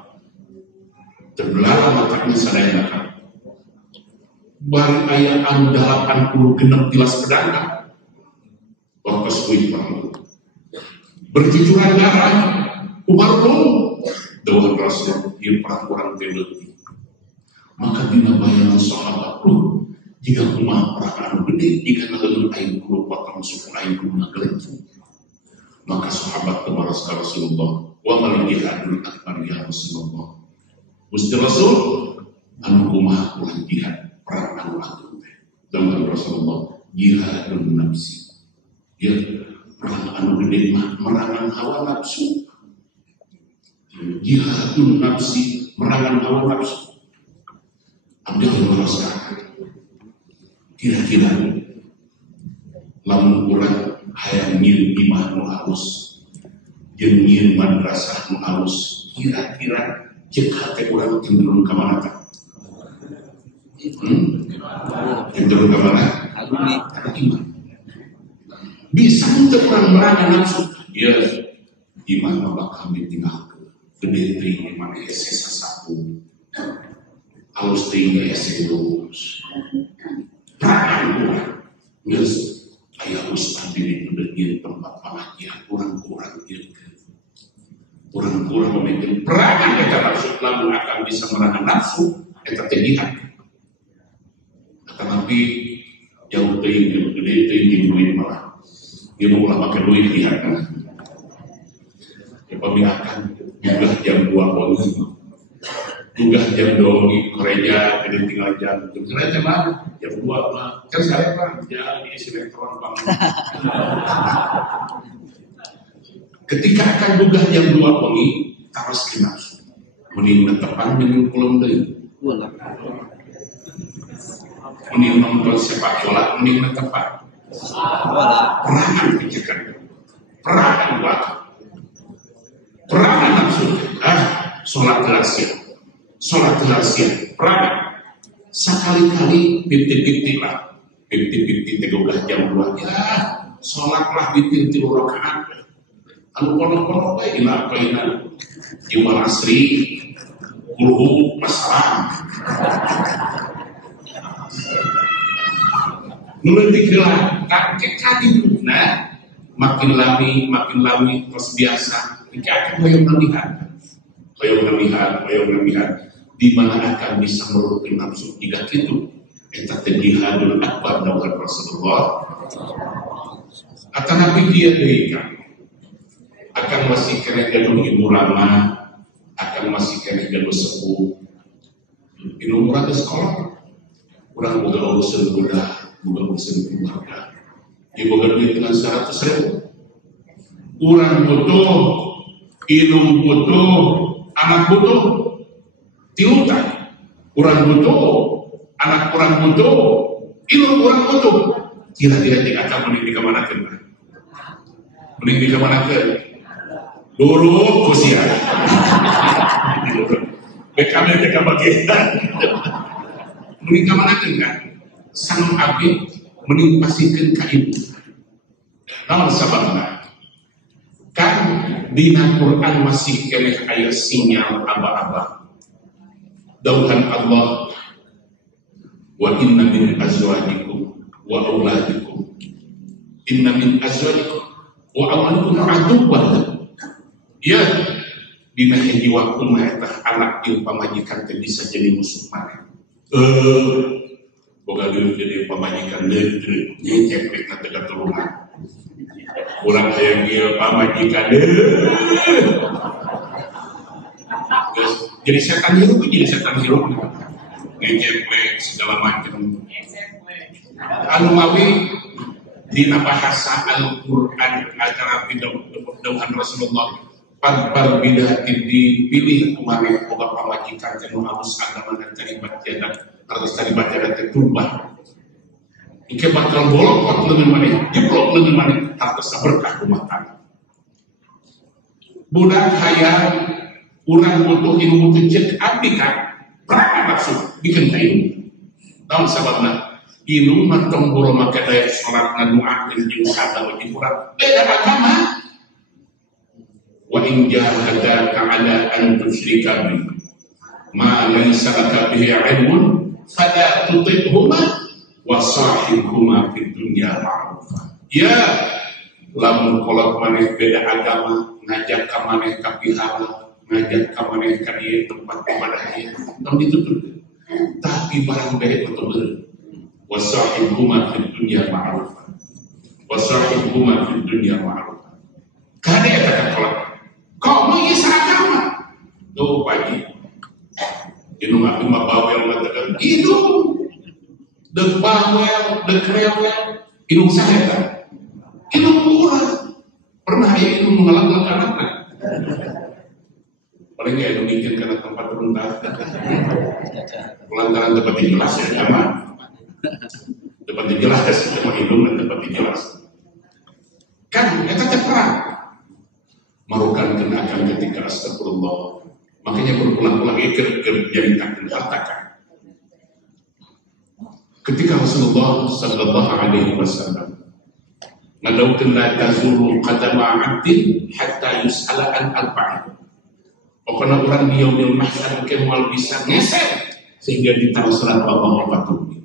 terbelah matanya sadayana bari aya anu 86 tilas pedang waktu suwi perang berjujuran darah Umar pun dawuh Rasul ieu perang urang teh leutik maka dina bayangan sahabat pun jika kumaha perang anu gede jika naleun aing kudu potong suku aing kudu nagelencung maka sahabat kebaras ka Rasulullah wa mal jihadul akbar ya Rasulullah Gusti Rasul anu kumaha ulah jihad perang anu agung teh dengan Rasulullah jihadun nafsi ya perang anu gede mah merangan hawa nafsu jihadun nafsi merangan hawa nafsu abdi merasa kira-kira lamun urang hayang nyieun imah nu halus jeung nyieun madrasah nu halus kira-kira cek hati orang cenderung ke mana kan? Cenderung ke mana? Iman. Bisa untuk orang merangan nafsu. Ya, iman bakal ditinggal ke gede ting iman ese sasapu. Halus ting ese lurus. Perang orang. Geus aya ustaz di dieu tempat pengajian kurang-kurang ieu. Kurang-kurang memimpin perangan kita maksud lalu akan bisa merangan nafsu kita jihad tetapi jauh tinggi gede tinggi duit malah dia mau pakai duit jihad kan ya pemihakan juga jam 2 pagi juga jam 2 gereja jadi tinggal jam gereja mah jam 2 mah kan saya pak jangan diisi elektron bang ketika akan juga jam 2 pagi taras ke nafsu mending netepan dengan pulang deui mending nonton sepak bola mending netepan perangan pikiran perangan buat perangan nafsu sholat rahasia perangan sekali-kali 50-50 lah 50-50 tegogah jam 2 ya sholat lah 3 rakaat anu kono-kono bae ina apa ina jiwa asri kulhu masalah nulen dikelah kakek kadi nah makin lami terus biasa kakek hoyong namihan di mana akan bisa merupakan nafsu jika itu eta jihadul akbar dawuh Rasulullah. Akan nabi dia berikan akan masih kena gaduh ibu rama, akan masih kena gaduh sepuh ibu murah ke sekolah kurang boga urusan budak, boga urusan keluarga dia boga duit dengan 100.000 kurang butuh ilmu butuh anak butuh tilutan kurang butuh anak kurang butuh ilmu kurang butuh kira-kira tidak akan mending dikemanakan mending dikemanakan dulu kusia BKB bagian mending kemanakan kan sang abid mending pastikan ka ibu namun sababna kan dina Quran masih kena ayat sinyal aba-aba dauhan Allah wa inna min azwajikum wa auladikum inna min azwajikum wa auladikum aduwwan ya dina hiji waktu mah anak jeung pamajikan teh bisa jadi musuh maneh boga deuh jadi pamajikan deui nyecek rek teh katulungan urang hayang ieu pamajikan deui jadi setan hirup ngejek segala macam anu mawi dina bahasa Al-Qur'an acara dawuhan Rasulullah par bidatin dipilih kemarin boga pamajikan teh nu halus agama dan taribat jadat harus taribat jadat teh tumbah ike bakal bolokot leungeun maneh jeblok leungeun maneh hartos berkah rumah tangga budak hayang urang butuh ilmu butuh cek abdi kan berapa maksud bikin ka ilmu naon sababna ilmu mah tong boro make daya salat ngaduakeun jeung sada wajib urang beda agama wa in jahadaka ala an tusyrika bi ma laysa laka bihi ilmun fala tuti'huma wa sahibhuma fid dunya ma'rufa ya lamun kolot maneh beda agama ngajak ka maneh ka pihara ngajak ka maneh ka ieu tempat ibadah ieu tong ditutup tapi barang bae betul wa sahibhuma fid dunya ma'rufa wa sahibhuma fid dunya ma'rufa kada eta kolot kau mau isa agama tuh pagi inu mah bawel matakan itu dek bawel dek rewel inu saha inu murah pernah ya inu mengalahkan anaknya paling ya inu mikir karena tempat rendah pelantaran tempat jelas ya sama tempat jelas cuma hidung dan tempat jelas kan eta teh perang marukan kenakan ketika astagfirullah makanya berulang-ulang jaritakan hartakan ketika Rasulullah sallallahu alaihi wasallam ngadaukeun la tazulu qadama 'abdin hatta yus'ala an arba'in pokona urang di yaumil mahsyar ke moal bisa ngeser sehingga ditawasalan Allah patuhi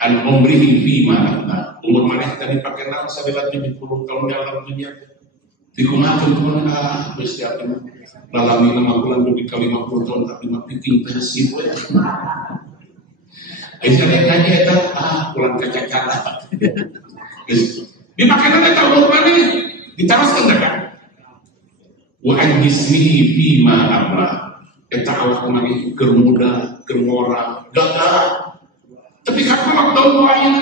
an umrihi fi ma afna umur maneh tadi pakai naon sabelat 70 tahun dalam dunia dikumakan kemana bes siapin lalami nama bulan lebih kali 50 tahun tapi mah piting tersib we Aisyah tanya eta bulan kacacara dipakai eta umur mana ditaroskeun kan wa an jismihi fi ma amra eta awak mani keur muda keur ngora gagah tapi kana waktu aya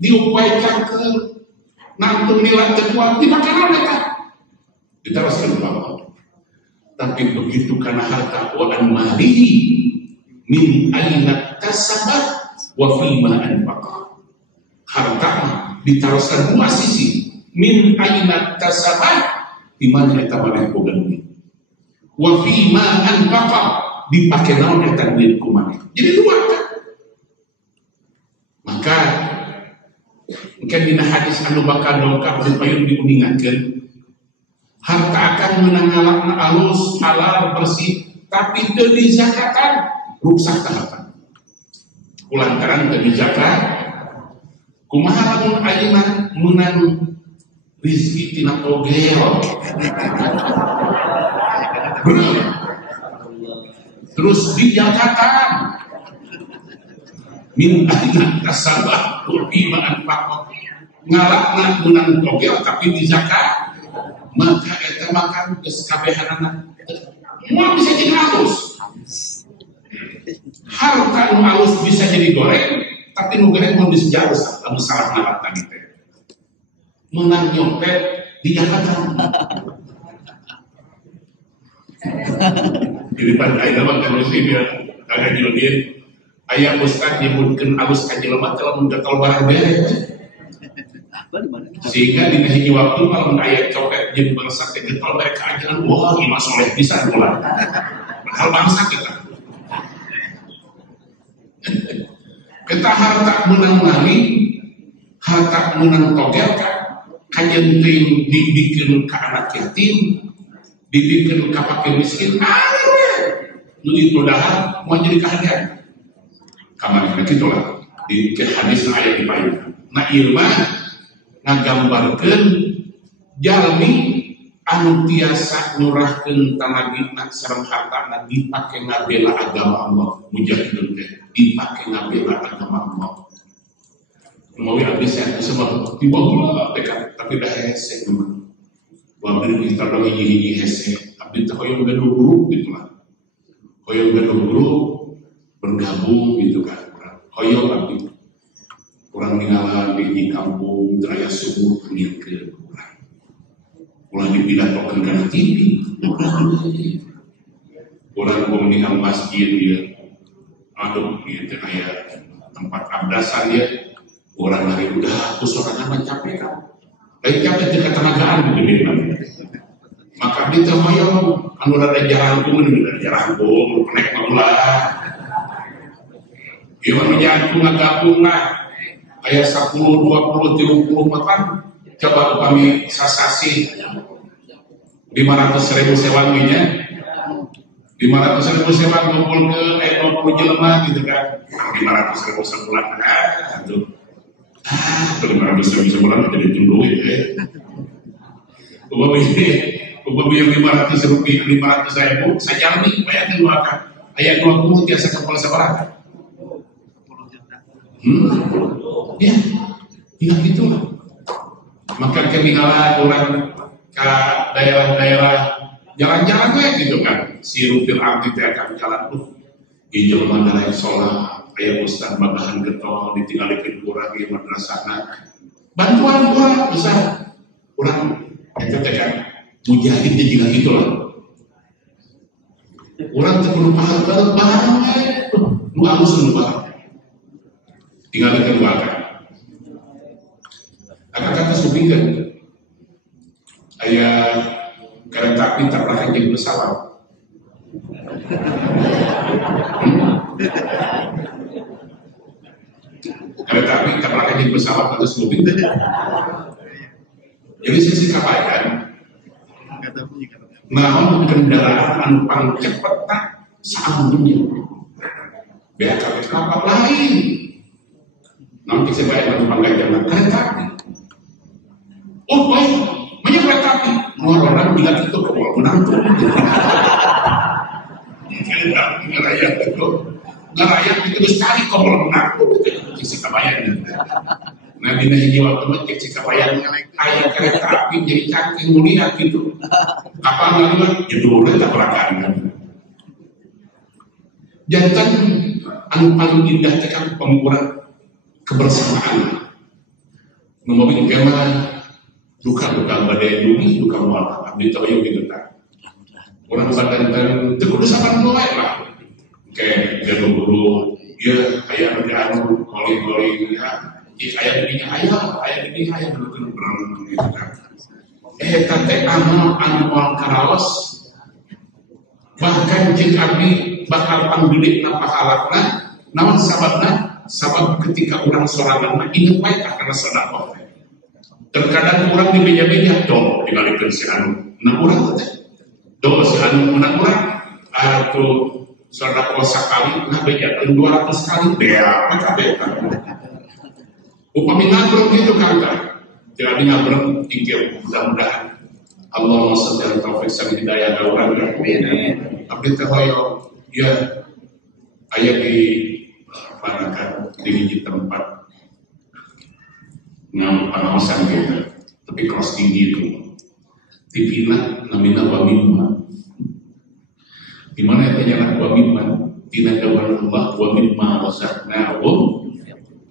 diupayakeun nantun nilai teu kuat dipakai eta diteruskan ulama tapi begitu karena harta wa an malihi min aina tasabat wa fi ma anfaqa harta diteruskan dua sisi min aina tasabat di mana eta maneh boga duit wa fi ma anfaqa dipake naon eta duit ku maneh jadi dua kan maka mungkin dina hadis anu bakal dongkap supaya diuningakeun harta akan menangalakna alus halal bersih tapi teu dizakatan rusak tahapan kulantaran teu dizakat kumaha lamun ayeuna meunang rezeki tina togel Terus dinyatakan min aina kasabah bima anfaqat ngalakna menang togel tapi di zakat maka eta makan geus kabehanana moal bisa jadi halus. Harta nu halus bisa jadi goreng tapi nu goreng mun disejarus anu salah ngalat tadi teh. Menang nyopet di Jakarta. Jadi pada ayeuna mah kan mesti dia kagak jilodieun. Aya ustaz nyebutkeun alus ka jelema teh lamun getol barang beres. Sehingga dina hiji waktu lamun aya copet jeung bangsa teh getol bareng ka ajaran, wah ieu mah soleh pisan ulah. Padahal bangsa kita. Kita harta menang nami, harta menang togel kajenting dibikeun ka anak yatim, dibikeun ka fakir miskin, nu itu dahar mau jadi keahlian. Kamar kita lah di hadis ayat di payung. Nah ilmu ngagambarkeun jalmi anu tiasa nyurahkeun tanagina sareng hartana dipake ngabela agama Allah, mujahidun teh dipake ngabela agama Allah. Mau abdi saya sebab tiba dekat tapi dah hese teman. Wa beri kita dong hiji hese, abdi teh hoyong gaduh guru gitulah. Hoyong gaduh guru bergabung gitu kan. Hoyong abdi kurang ninggalan di kampung Raya Subuh ngirkeun urang. Ulah dipidatokeun kana TV. Urang kudu ninggal masjid dia. Aduh ieu teh aya tempat abdasan dia. Urang hari udah kusorangan mah capek kan. Lain capek teh katanagaan gede banget. Maka abdi teh hoyong anu rada jarangkung penek mah ulah. Ieu mah nyangkung ngagabung lah. Aya 10, 20, 30 makan coba upami sasasi 500.000 sewanginya 500.000 sewan ngumpul ke 20 jelema gitu kan 500.000 sebulan aduh 500.000 sebulan jadi duit upami yang 500.000 sajalmi bayangkan doakan aya 20 tiasa kepala sabaraha ya, tidak gitulah. Maka ketinggalan orang ke daerah-daerah jalan-jalan kayak gitu kan. Si rupil arti teh akan jalan di jelema daerah sholat, kayak ustaz babahan getol ditinggalikeun urang di madrasahna. Bantuan gua bisa urang eta teh kan mujahid juga gitulah. Urang teh kudu paham banget nu alus nu tinggal dikeluarkan. Akan kata subingkan, ayah kereta api tak pernah jadi pesawat. Kereta api tak pernah jadi pesawat atau subingkan. Jadi sisi kabayan, namun kendaraan anu paling cepat tak saamnya. Biar kapal lain. Nanti saya bayar untuk panggajan kereta api. Oh baik, banyak kereta api. Orang bilang itu ke bawah menantu. Ngerayat itu sekali ke bawah menantu. Cik kabayan. Nah di hiji waktu cek cik kabayan ayat kereta api jadi cangking mulia gitu. Apa namanya? Itu udah tak perakan. Jantan anu paling indah tekan pengukuran kebersamaan. Ngomongin kemana duka-duka badai dunia, duka mual abdi teu gitu tak. Urang badan teu kudu sapan wae lah. Kayak guru-guru ieu aya anu koli-koli ya, jika aya didinya aya nukeun urang gitu kan. Eta teh anu moal karaos. Bahkan jika abdi bakal panggilina pahalapna naon sababna? Sabab ketika orang sorangan ingat baik karena sedekah. Terkadang orang di meja-meja dong dibalikin si anu. Nah orang teh dong si anu menang orang atau sedekah sekali nah bejakeun 200 kali bea kabeh. Upami ngabreng gitu kan. Jadi ngabreng tinggal mudah-mudahan Allahumma shalli ala taufik sami hidayah orang amin. Abdi teh hoyong ya ayah di mana kan di hiji tempat pengawasan gitu, tapi kelas tinggi itu tipina namina wamimma, di mana yang terjadi wamimma tina dawan Allah wamimma razaqnahum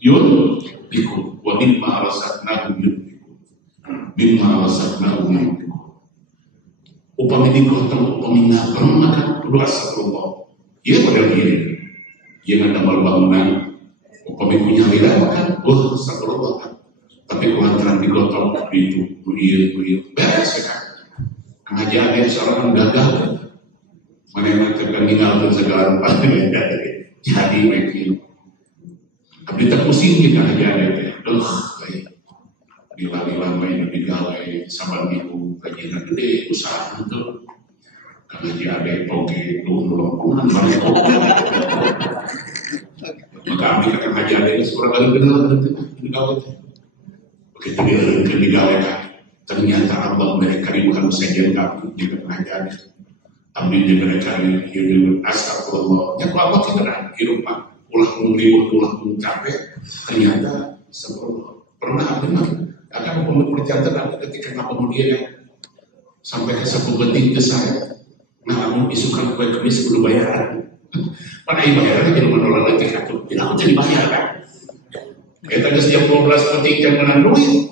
yunfiqun wamimma razaqnahum yunfiqun mimma razaqnahum yunfiqun. Upami digotong upami ngabang maka kudu astagfirullah. Iya pada diri, ia ada bangunan upami punya lidah maka astagfirullah. Tapi kulantaran digotong itu buyir beres kan. Pengajian seorang gagal, mana yang terkena meninggalkan segala rupa jadi mungkin. Tapi tak pusing kita aja itu, bila main lebih galai sama minggu kajian gede usaha itu ngaji ada toge itu lompongan banyak maka kami kata ngaji ada itu seorang kali kenal itu gawe begitu dia digawe ternyata Allah mereka bukan saja kami juga ngaji ada tapi dia mereka hidup astagfirullah ya kalau apa kita hidup ulah capek ternyata astagfirullah pernah ada akan perjalanan ketika kemudian sampai ke satu beting ke saya, nah kamu isukan kue kemis sebelum bayaran. Pada bayaran jadi menolak nanti aku jadi bayar kan? Kita gas jam 12 beting jam menandui.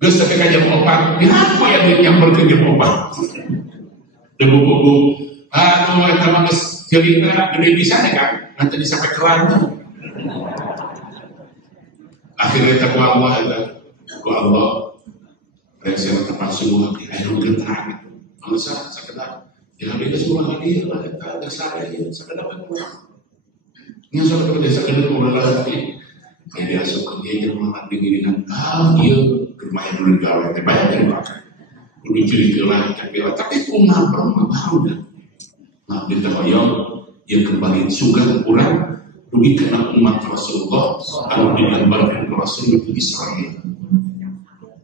Gas ketika jam 4, kenapa yang pergi jam 4? Debu-debu, aduh kita manggis cerita gede bisa nih kan? Nanti sampai kelar. Akhirnya takwa Allah reaksi tempat subuh ayo gentar masa sekedar jangan beda subuh hadir lah kita ada saya sekedar apa yang sudah kerja sekedar udah lagi kayak dia suka dia yang malah begini kan iya kemarin dulu gawe banyak yang pakai udah cerita tapi kumah belum udah nah kita bayang yang kembali sugan kurang rugi kena umat Rasulullah kalau digambarkan ke Rasul itu Israel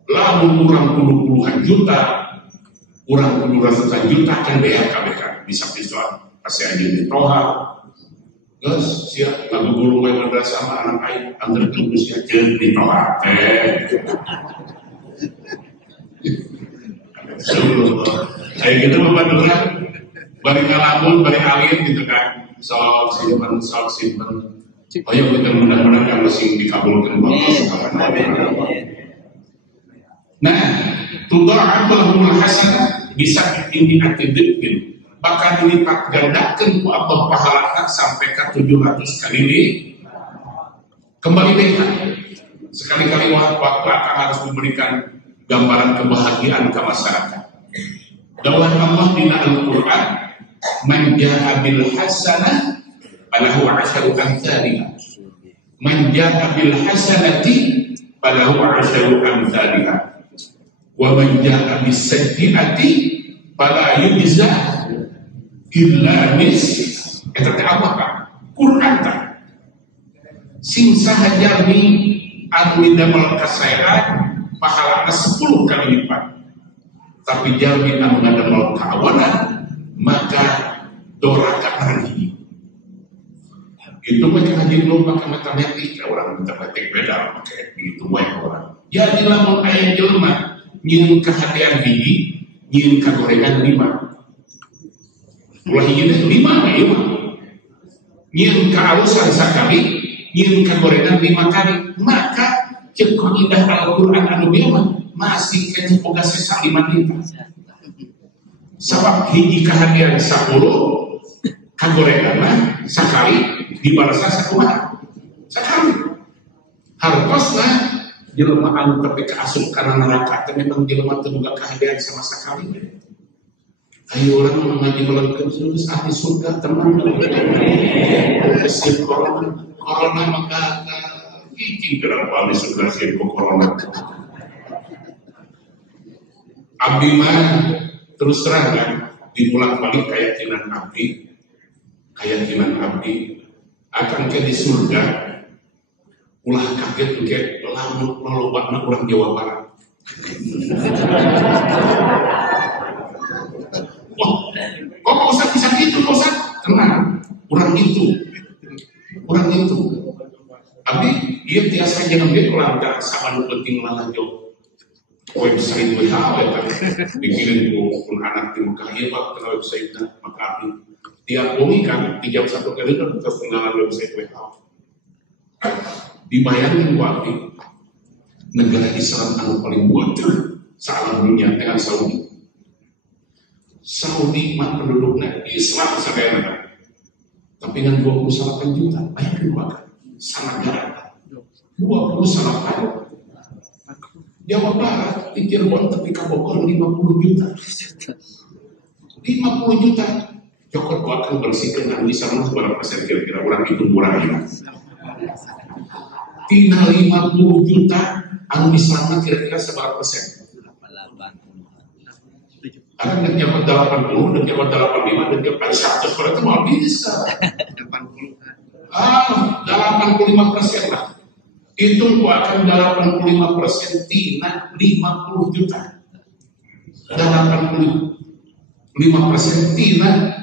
lalu kurang puluhan juta kurang puluhan juta kan BHKBK bisa visual kasih aja di Toha guys siap lagu guru main madrasah sama anak air antar usia jadi di Toha kayak gitu membantukan balik ngalamun balik alir gitu kan sok simpen. Oh ya mudah-mudahan kalau sing dikabulkan Nah, tudha'aful hasanah bisa indiatin dzikir. Bahkan dilipat gandakan ku Allah pahalana sampai ke 700 kali ini. Kembali lihat. Sekali-kali waktu akan harus memberikan gambaran kebahagiaan ke masyarakat. Daulah Allah di Al-Qur'an man jaa bil hasanah falahu 'asyru amsalihha man jaa bil hasanati falahu 'asyru amsalihha wa man jaa bis sayyi'ati fala yujza illa misliha. Eta teh apa kan? Quran tah. Sing sahaja mi anu damel kasaean pahalana 10 kali lipat. Tapi jalmi anu ngadamel kaawanan maka doraka hari itu mereka hadir lomba ke matematik orang matematik beda pakai begitu banyak orang jadi lamun ayat jelma nyiun kehadian hiji nyiun kagorengan 5 ulah hiji 5 nyiun kealusan sakali nyiun kagorengan 5 kali maka cek indah Al-Quran anu bieu masih kena boga sesa 5 dina sabab hiji kehadiran 10 kagorengan sekali dibalasa sakumaha sekali hartosna jelema anu tapi kaasup kana neraka teh memang jelema teu boga kehadiran sama sekali ayo urang ngaji melengkeun geus ahli surga tenang geus corona maka iki gerang ahli surga sih corona abdi mah terus terang kan dimulak balik keyakinan abdi akan ke di surga ulah kaget ke lamun lolobana urang Jawa Barat. Wah, kok bisa Kurang itu. Tapi dia biasa jangan dia keluarga sama lu penting malah jauh. Website WHO ya bikin pun anak di muka iya pak ke website maka tiap bumi kan 3 jam 1 kali kan buka pengalaman website WHO. Dibayangin waktu negara Islam yang paling bodoh saat dunia dengan Saudi. Saudi mah penduduknya Islam sebenarnya, tapi dengan 28 juta, bayangin waktu sangat negara 28. Jawa Barat di Cirebon ketika Bogor 50 juta. 50 juta. Jokot akan bersihkan dan bisa berapa persen kira-kira orang itu murah ya. Tina 50 juta anu misalnya kira-kira seberapa persen? Ada yang dapat 80, dan dapat 85, dan dapat 100, berarti mau bisa. 85% lah. Itu akan 85% tina 50 juta. 85% tina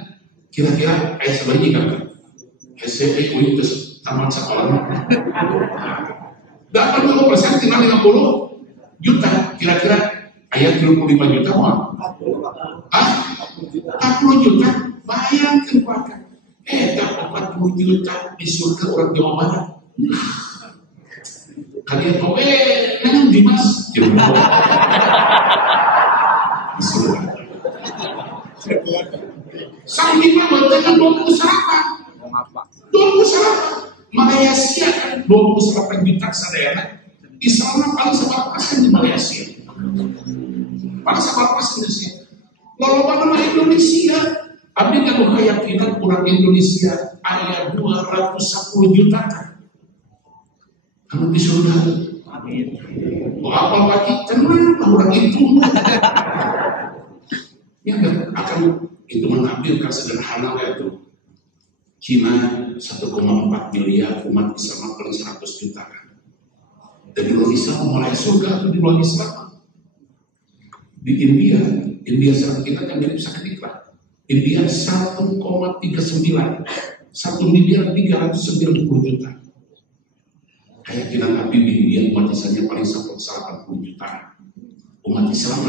kira-kira sebanyak kan? SCE itu tamat sekolah. 85% tina 50 juta kira-kira ayat 25 juta mau? 40 juta bayangkan pakai. Dapat 40 juta di surga orang Jawa Barat. Kalian kok memang Dimas sang Dimas dengan 28 Malaysia kan 28 juta sadayana. Islam paling 1% di Malaysia, paling 1% Indonesia. Lalu nama Indonesia tapi kalau keyakinan orang Indonesia ayat 210 juta kan kamu di surga. Amin. Apa lagi tenang orang itu ya akan itu mengambil sederhana itu Cina 1,4 miliar umat Islam paling 100 juta kan. Dan di luar Islam mulai surga atau di luar Islam di India sekarang kita kan jadi bisa kediklat. India 1,39 1.390 juta. Kayak kita Nabi di India umat Islamnya paling 80 juta. Umat Islam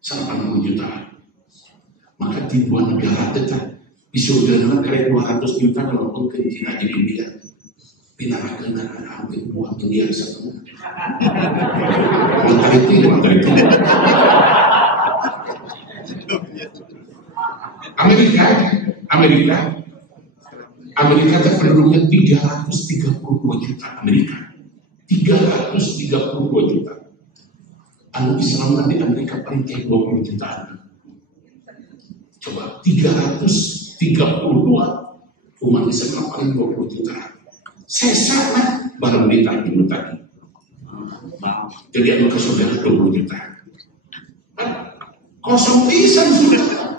80 juta. Maka di dua negara dekat di surga dengan kira 200 juta kalau ke Cina di India. Pinarakan hampir 2 miliar satu. Mentaliti. Amerika itu penduduknya 332 juta Amerika. 332 juta. Anu Islam di Amerika paling kayak 20 jutaan. Coba 332 umat Islam paling 20 jutaan. Sesana barang ditagi. Jadi anu ke surga 20 juta. Kosong pisan sudah.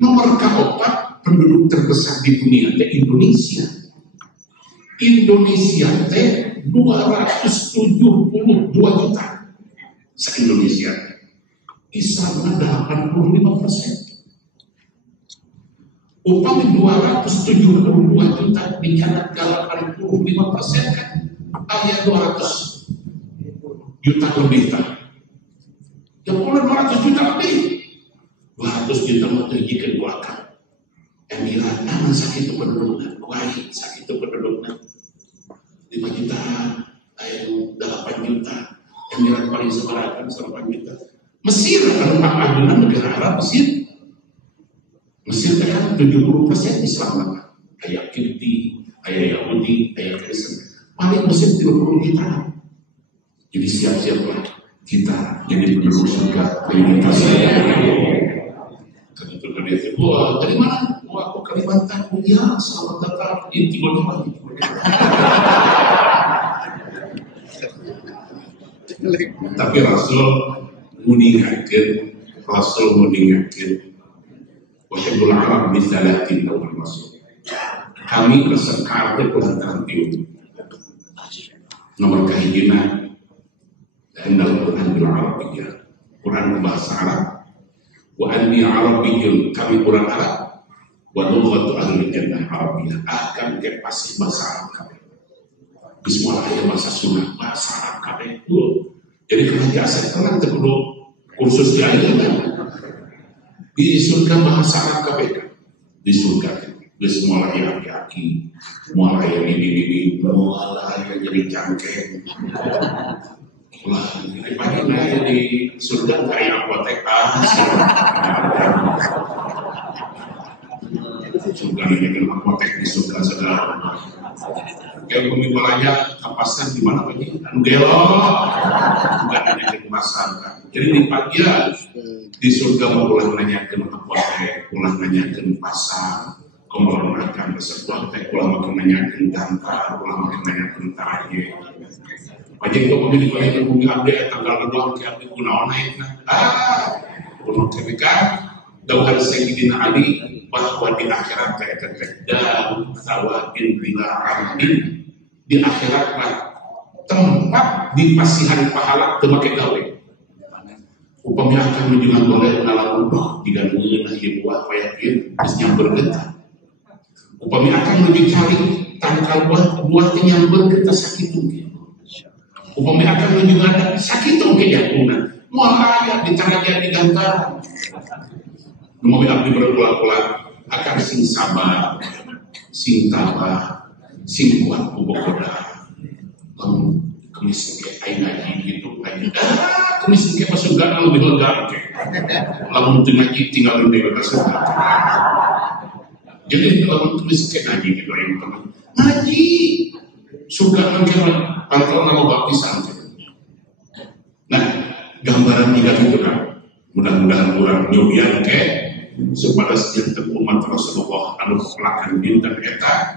Nomor keempat penduduk terbesar di dunia teh Indonesia. Indonesia teh 272 juta. Se-Indonesia. Islamnya 85%. Upami 272 juta dicatat ke 85% kan ayat 200 juta lebih tak. Ya pula 200 juta lebih. 200 juta menterjikan belakang. Emirat aman sakit itu penduduknya, Kuwait sakit itu penduduknya 5 juta, 8 juta. Emirat paling sebarang 8 juta. Mesir kalau adunan negara Arab Mesir kan 70% Islam, kayak Kipti, kayak Yahudi, kayak Kristen. Paling Mesir 30 juta. Jadi siap-siaplah kita jadi penduduk surga prioritas. Kan itu kan dia, wah dari mana? Wah aku Kalimantan, ya selamat datang di Timur Tengah. Tapi Rasul meninggalkan Wahyul Arab misalatin awal Rasul. Kami bersekar berkelantaran tiun. Nomor kehidupan dan dalam Quran bil Arabiyyah, Quran bahasa Arab. Wa anni Arabiyyun, kami Quran Arab. wa lughatu ahli jannah Arabiyah akan ke pasti bahasa Arab. Bismillah aya bahasa Sunda, bahasa Arab kabeh. Jadi kalau jasa tenang teh kudu kursus di ayeuna. Di surga bahasa Arab kabeh. Di surga geus moal aya aki-aki, moal aya bibi-bibi, moal aya jadi cangkeng. Wah, ini pagi di surga kayak apotek surga ini kan apotek di surga saudara. Kayak bumi balaya kapasan di mana lagi? Anu gelo, nggak ada yang pasar. Jadi di pagi di surga mau ulah nanyakeun apotek, ulah nanyakeun pasar, kumaha makan resep teh, ulah makan nanyakeun damkar, ulah makan nanyakeun taraje. Wajib kau memilih balik bumi abdi tanggal 2 ke abdi kunaon naikna. Kunaon ketika dauhan Sayyidina Ali bahwa di akhirat teh dan sawabin bila abdi di akhirat mah tempat dipasihan pahala teu make gawe. Upami akan menjual boleh alam ubah jika ngeunah ieu buah payakeun geus nyamber getah. Upami akan menuju cari tangkal buah teh nyamber getah sakitu. Upami akan menuju ada sakit oke jantungna moal aya ditaraja digantar mobil abdi berulang-ulang akan sing sabar sing tabah sing kuat bobogoda kemis ke aing ngaji gitu aja kemis ke pasugan lebih lega oke lamun teu ngaji tinggal di surga jadi lamun kemis ke ngaji gitu aing teman ngaji surga mungkin pantau nama baptisan. Nah, gambaran juga itu kan. Mudah-mudahan orang nyobian ke supaya sejak umat Rasulullah anu kepelakan dinten eta,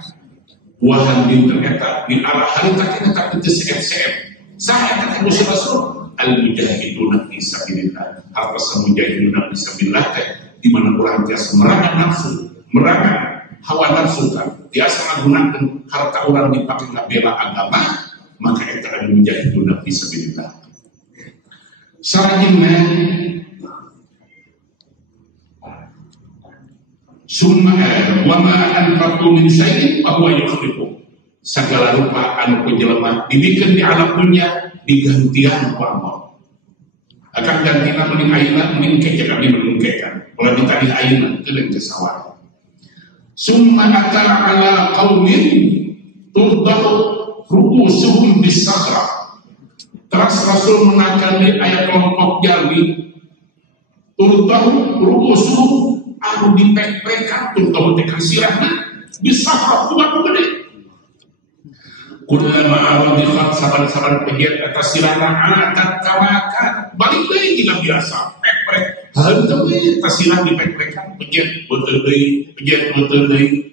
buahan dinten eta di arah hari takina tak itu seep-seep. Saya kata Gusti Rasul al-mujahiduna fi sabilillah. Harta mujahiduna fi sabilillah di mana orang biasa merangan nafsu, merangan hawa nafsu kan. Biasa menggunakan harta orang dipakai ngabela agama, maka itu adalah mujahiduna fi sabilillah. Sarajina summa wa ma anfaqtu min syai'in fa huwa yukhlifu. Segala rupa anu penjelema dibikeun di alam dunya digantian ku Allah. Akan gantina mending ayeuna mending kece kami menungkekan. Kalau ditadi ayeuna teu leung sawar. Summa ata ala qaumin turdahu ru'usuhum bis-sakhra. Terus Rasul menangkani ayat kelompok Jawi turdahu ru'usuhum anu dipek-pekan turdahu tekan sirahna bis-sakhra kuat gede. Kullama aradifat saban-saban pegiat atas sirahna atat kawakan balik deui tina biasa pek-pek. Henteu we tasirah dipek-pekan pegiat beuteul deui pegiat beuteul deui.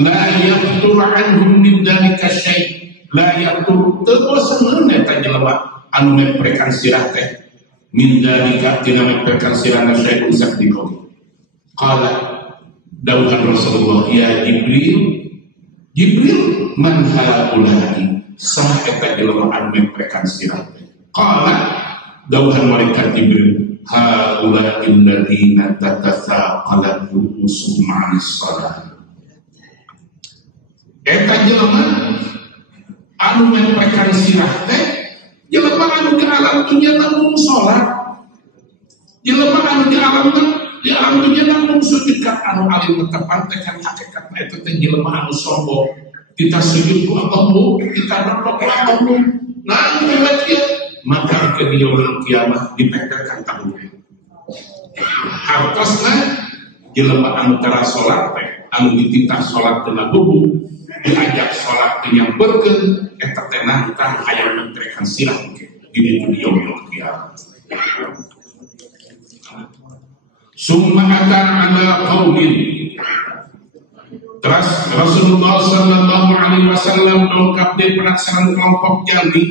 La yaqtur anhum min dzalika syai' la yaqtur teu bosen eta jelema anu meprekan sirah teh min dzalika tina meprekan sirah syai'un sakdiko. Qala dawuhan Rasulullah ya Jibril man haula'i sah eta jelema anu meprekan sirah teh. Qala dawuhan malaikat Jibril haula'il ladzina tatathaqalat ru'usuhum 'anis shalah. Eta jelema anu meprekan sirah teh jelema anu di alam dunya namung salat. Jelema anu di alam dunya namung sujud ka anu alim tetepan teh kan hakikat eta teh jelema anu sombong. Kita sujud ku Allah, kita nolak ku Allah. Nah, maka ke yaumul kiamah dipekatkan tahunnya. Hartosna jelema anu tara salat teh anu dititah salat teu bubu diajak salat teu nyamperkeun eta teh nantang hayang mentrekan sirah di yaumul kiamah. Summa ata ala qaumin. Terus Rasulullah sallallahu alaihi wasallam dongkap di pelaksanaan kelompok Jawi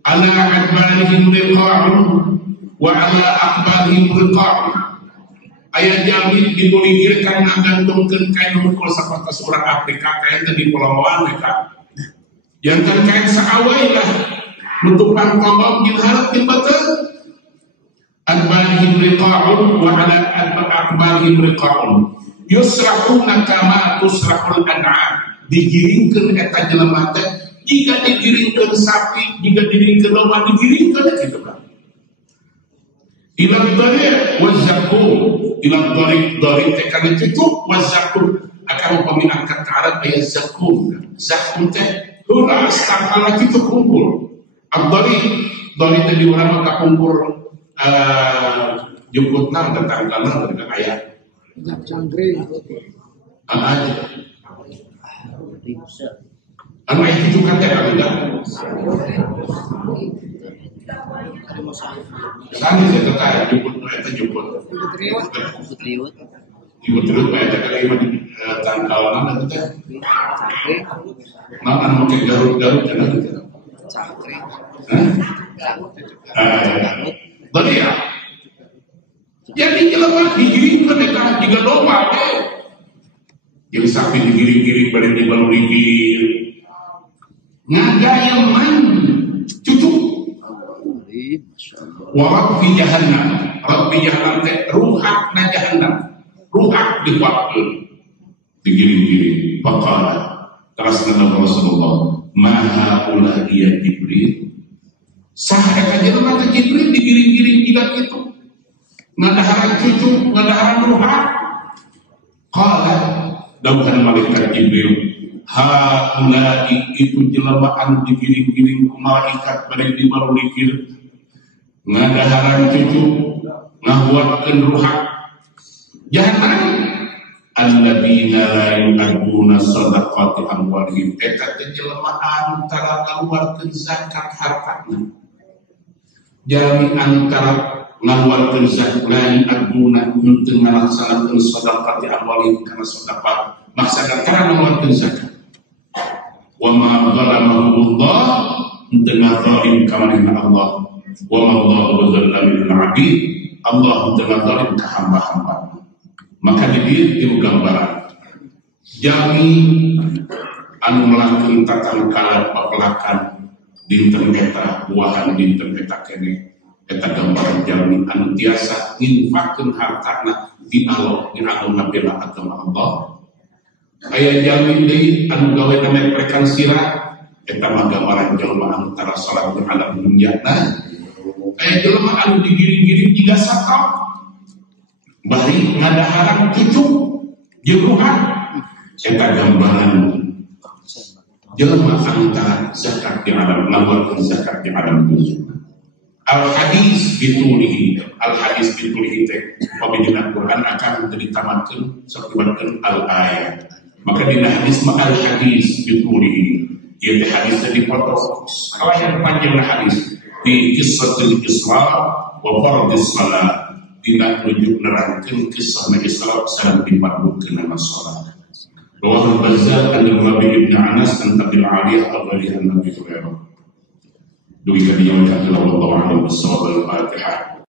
ala adbarihim riqa'un wa ala aqbalihim riqa'un. Ayat Jawi dimuligirkan ngagantungkeun kain hukul sapertos urang Afrika kain teh di pulauan mereka. Jangan kain saawai lah nutupan kolom jeung hareup di beuteung. Adbarihim riqa'un wa ala aqbalihim riqa'un. yusrahuna kama tusrahul an'am, digiringkeun eta jelema teh jika digiringkeun sapi, jika digiringkeun domba digiringkeun kitu kan. Ila dhari wa zakum, ila dhari teh kana cucuk wa zakum akan peminangkat ke Arab ayat zakum. Zakum teh heula astagfirullah kitu kumpul. Abdari teh diurang ka kumpul jemputna tetanggana dengan ayat cangkring aja anu itu juga teh ada sani teh teteh jemput eta jemput jemput bae teh kali mah tangkalan teh nah anu ke garut cenah teh cangkring berarti ya jadi jelema digiringkeun eta jiga domba teh. Jadi sapi digiring-giring bari dibalurigir. Ngagayaman cucuk. Wa rabbi jahannam. Rabbi jahannam teh ruhakna jahannam. Ruhak dikuatkeun. Digiring-giring. Faqala terasna Rasulullah, "Ma haula ya Jibril?" Sah eta jelema teh Jibril digiring-giring jiga kitu. Ngadaharan cucu, ngadaharan ruhak. Qala dawuhan malaikat Jibril, haulai itu jelema anu digiring-giring ku malaikat bari dibalurikir ngadaharan cucu, ngahuatkeun ruhak. Jangan alladzina la yu'aduna shadaqati amwalihim, eta teh jelema anu tara ngaluarkeun zakat hartana. Jalmi antara ngaluarkeun zakat lain aduna untuk melaksanakan sedekah di awalin karena sedekah maksudnya karena ngaluarkeun zakat. Wa ma zalamahumullah untuk ngazalim kamarina Allah. Wa ma Allahu zalamil abid, Allah untuk ngazalim ke hamba-hamba. Maka di gambaran jami anu melakukan tatang kala papelakan dinten eta buahan dinten eta kene. Eta gambaran jalmi anu tiasa infakkeun hartana di Allah di anu bela agama Allah. Aya jalmi deui anu gawe meprekan sirah eta mah gambaran jalma anu tara salat di alam dunyana. Aya jalma anu digiring-giring jiga sakap bari ngadaharan cucu jeung eta gambaran jalma anu tara zakat di alam ngaluarkeun zakat di alam dunya. Al-hadis bitulihi teh pabidina Quran akan ditamatkeun sakibatkeun al-ayat. Maka dina hadis mah al-hadis bitulihi ieu teh hadis teh dipoto kalayan panjangna hadis di qissatul Isra wa fardhis shalah dina nunjuk nerangkeun kisah Isra sareng dipardukeun salat. Rawahul Bazzar an Rabi' bin Anas an Abil Aliyah al-Ghali an Nabi Hurairah. Dwi kadinya wa ta'ala wallahu a'lam bis-shawab. Al-Fatihah.